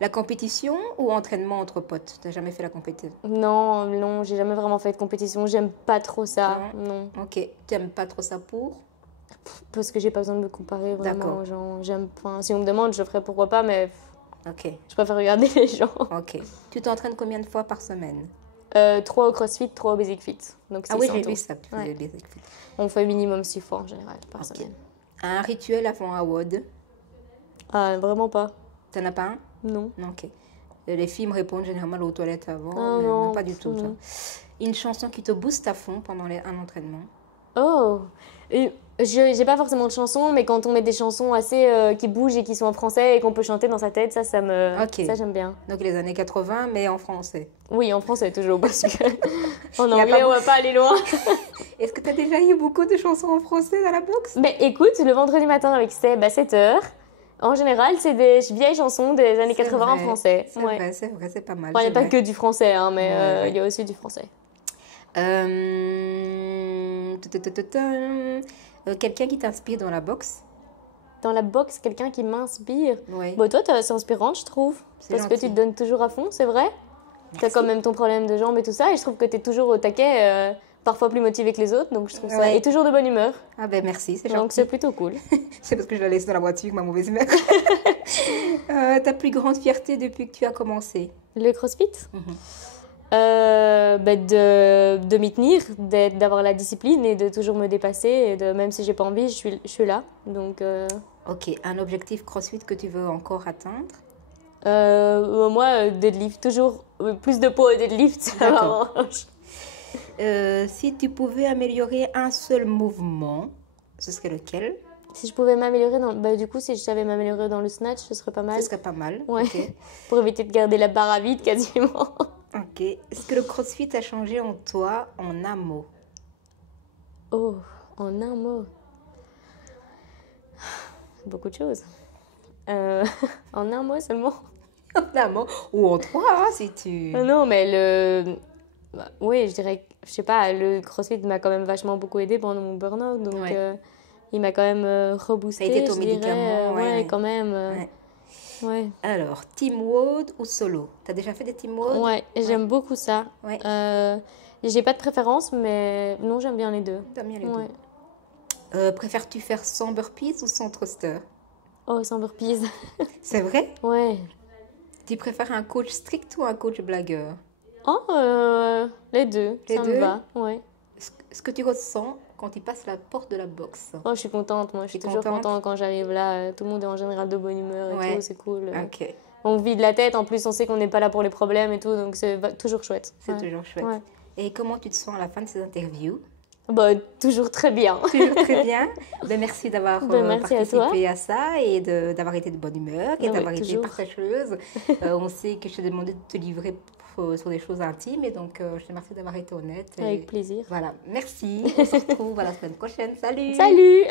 La compétition ou entraînement entre potes? T'as jamais fait la compétition? Non, j'ai jamais vraiment fait de compétition, j'aime pas trop ça, non. Ok. Tu n'aimes pas trop ça pour? Parce que j'ai pas besoin de me comparer vraiment aux gens. Si on me demande, je le ferai pourquoi pas, mais ok. Je préfère regarder les gens. Ok. Tu t'entraînes combien de fois par semaine? 3 au CrossFit, 3 au Basic Fit. Donc oui, j'ai vu ça, tu faisais Basic Fit. On fait minimum 6 fois en général par semaine. Un rituel avant un WOD? Ah, vraiment pas. T'en as pas un? Non. Ok. Les filles me répondent généralement aux toilettes avant, mais non, pas du tout. Toi. Une chanson qui te booste à fond pendant un entraînement? Oh, j'ai pas forcément de chansons, mais quand on met des chansons assez qui bougent et qui sont en français et qu'on peut chanter dans sa tête, ça j'aime bien. Donc les années 80, mais en français? Oui, en français toujours, parce que en anglais, on va pas aller loin. Est-ce que tu as déjà eu beaucoup de chansons en français dans la boxe? Mais écoute, le vendredi matin avec Seb à 7h, en général, c'est des vieilles chansons des années 80 en français. C'est vrai, c'est pas mal. Il n'y a pas que du français, hein, mais il y a aussi du français. Quelqu'un qui t'inspire dans la boxe? Dans la boxe, quelqu'un qui m'inspire? Oui. Bon, toi, c'est inspirant, je trouve. Parce que tu te donnes toujours à fond, c'est vrai. Tu as quand même ton problème de jambes et tout ça. Et je trouve que tu es toujours au taquet, parfois plus motivé que les autres. Donc je trouve ça. Et toujours de bonne humeur. Ah ben merci, c'est gentil. Donc c'est plutôt cool. C'est parce que je la laisse dans la voiture, ma mauvaise humeur. Ta plus grande fierté depuis que tu as commencé? Le CrossFit? De m'y tenir, d'avoir la discipline et de toujours me dépasser. Et même si j'ai pas envie, je suis là. Donc, Ok, un objectif CrossFit que tu veux encore atteindre? Moi, deadlift, toujours plus de poids au deadlift, ça m'arrange. Si tu pouvais améliorer un seul mouvement, ce serait lequel? Si je pouvais m'améliorer du coup, si je savais m'améliorer dans le snatch, ce serait pas mal. Ce serait pas mal. Ouais. Okay. Pour éviter de garder la barre à vide quasiment. Ok. Est-ce que le CrossFit a changé en toi en un mot? Oh, en un mot. Beaucoup de choses. En un mot seulement. En un mot ou en trois, hein, si tu... Non, mais oui, je dirais, je sais pas, le CrossFit m'a quand même vachement beaucoup aidé pendant mon burn-out, donc il m'a quand même reboosté. Ça a été ton médicament, ouais, quand même. Ouais. Alors, team WOD ou solo? Tu as déjà fait des team WOD? Ouais, j'aime beaucoup ça. Ouais. J'ai pas de préférence, mais non, j'aime bien les deux. T'aimes bien les deux. Préfères-tu faire 100 burpees ou 100 thrusters? Oh, 100 burpees. C'est vrai? Ouais. Tu préfères un coach strict ou un coach blagueur? Oh, les deux, ça me va. Ouais. Ce que tu ressens quand tu passes la porte de la boxe? Oh, je suis contente, moi. Je suis toujours contente quand j'arrive là. Tout le monde est en général de bonne humeur et tout, c'est cool. Ok. On vide la tête, en plus on sait qu'on n'est pas là pour les problèmes et tout, donc c'est toujours chouette. C'est toujours chouette. Ouais. Et comment tu te sens à la fin de ces interviews? Bah, toujours très bien. Toujours très bien. Merci d'avoir participé à ça et d'avoir été de bonne humeur et d'avoir été partageuse. On sait que je t'ai demandé de te livrer sur des choses intimes et donc je te remercie d'avoir été honnête. Avec plaisir. Voilà, merci. On se retrouve à la semaine prochaine. Salut. Salut.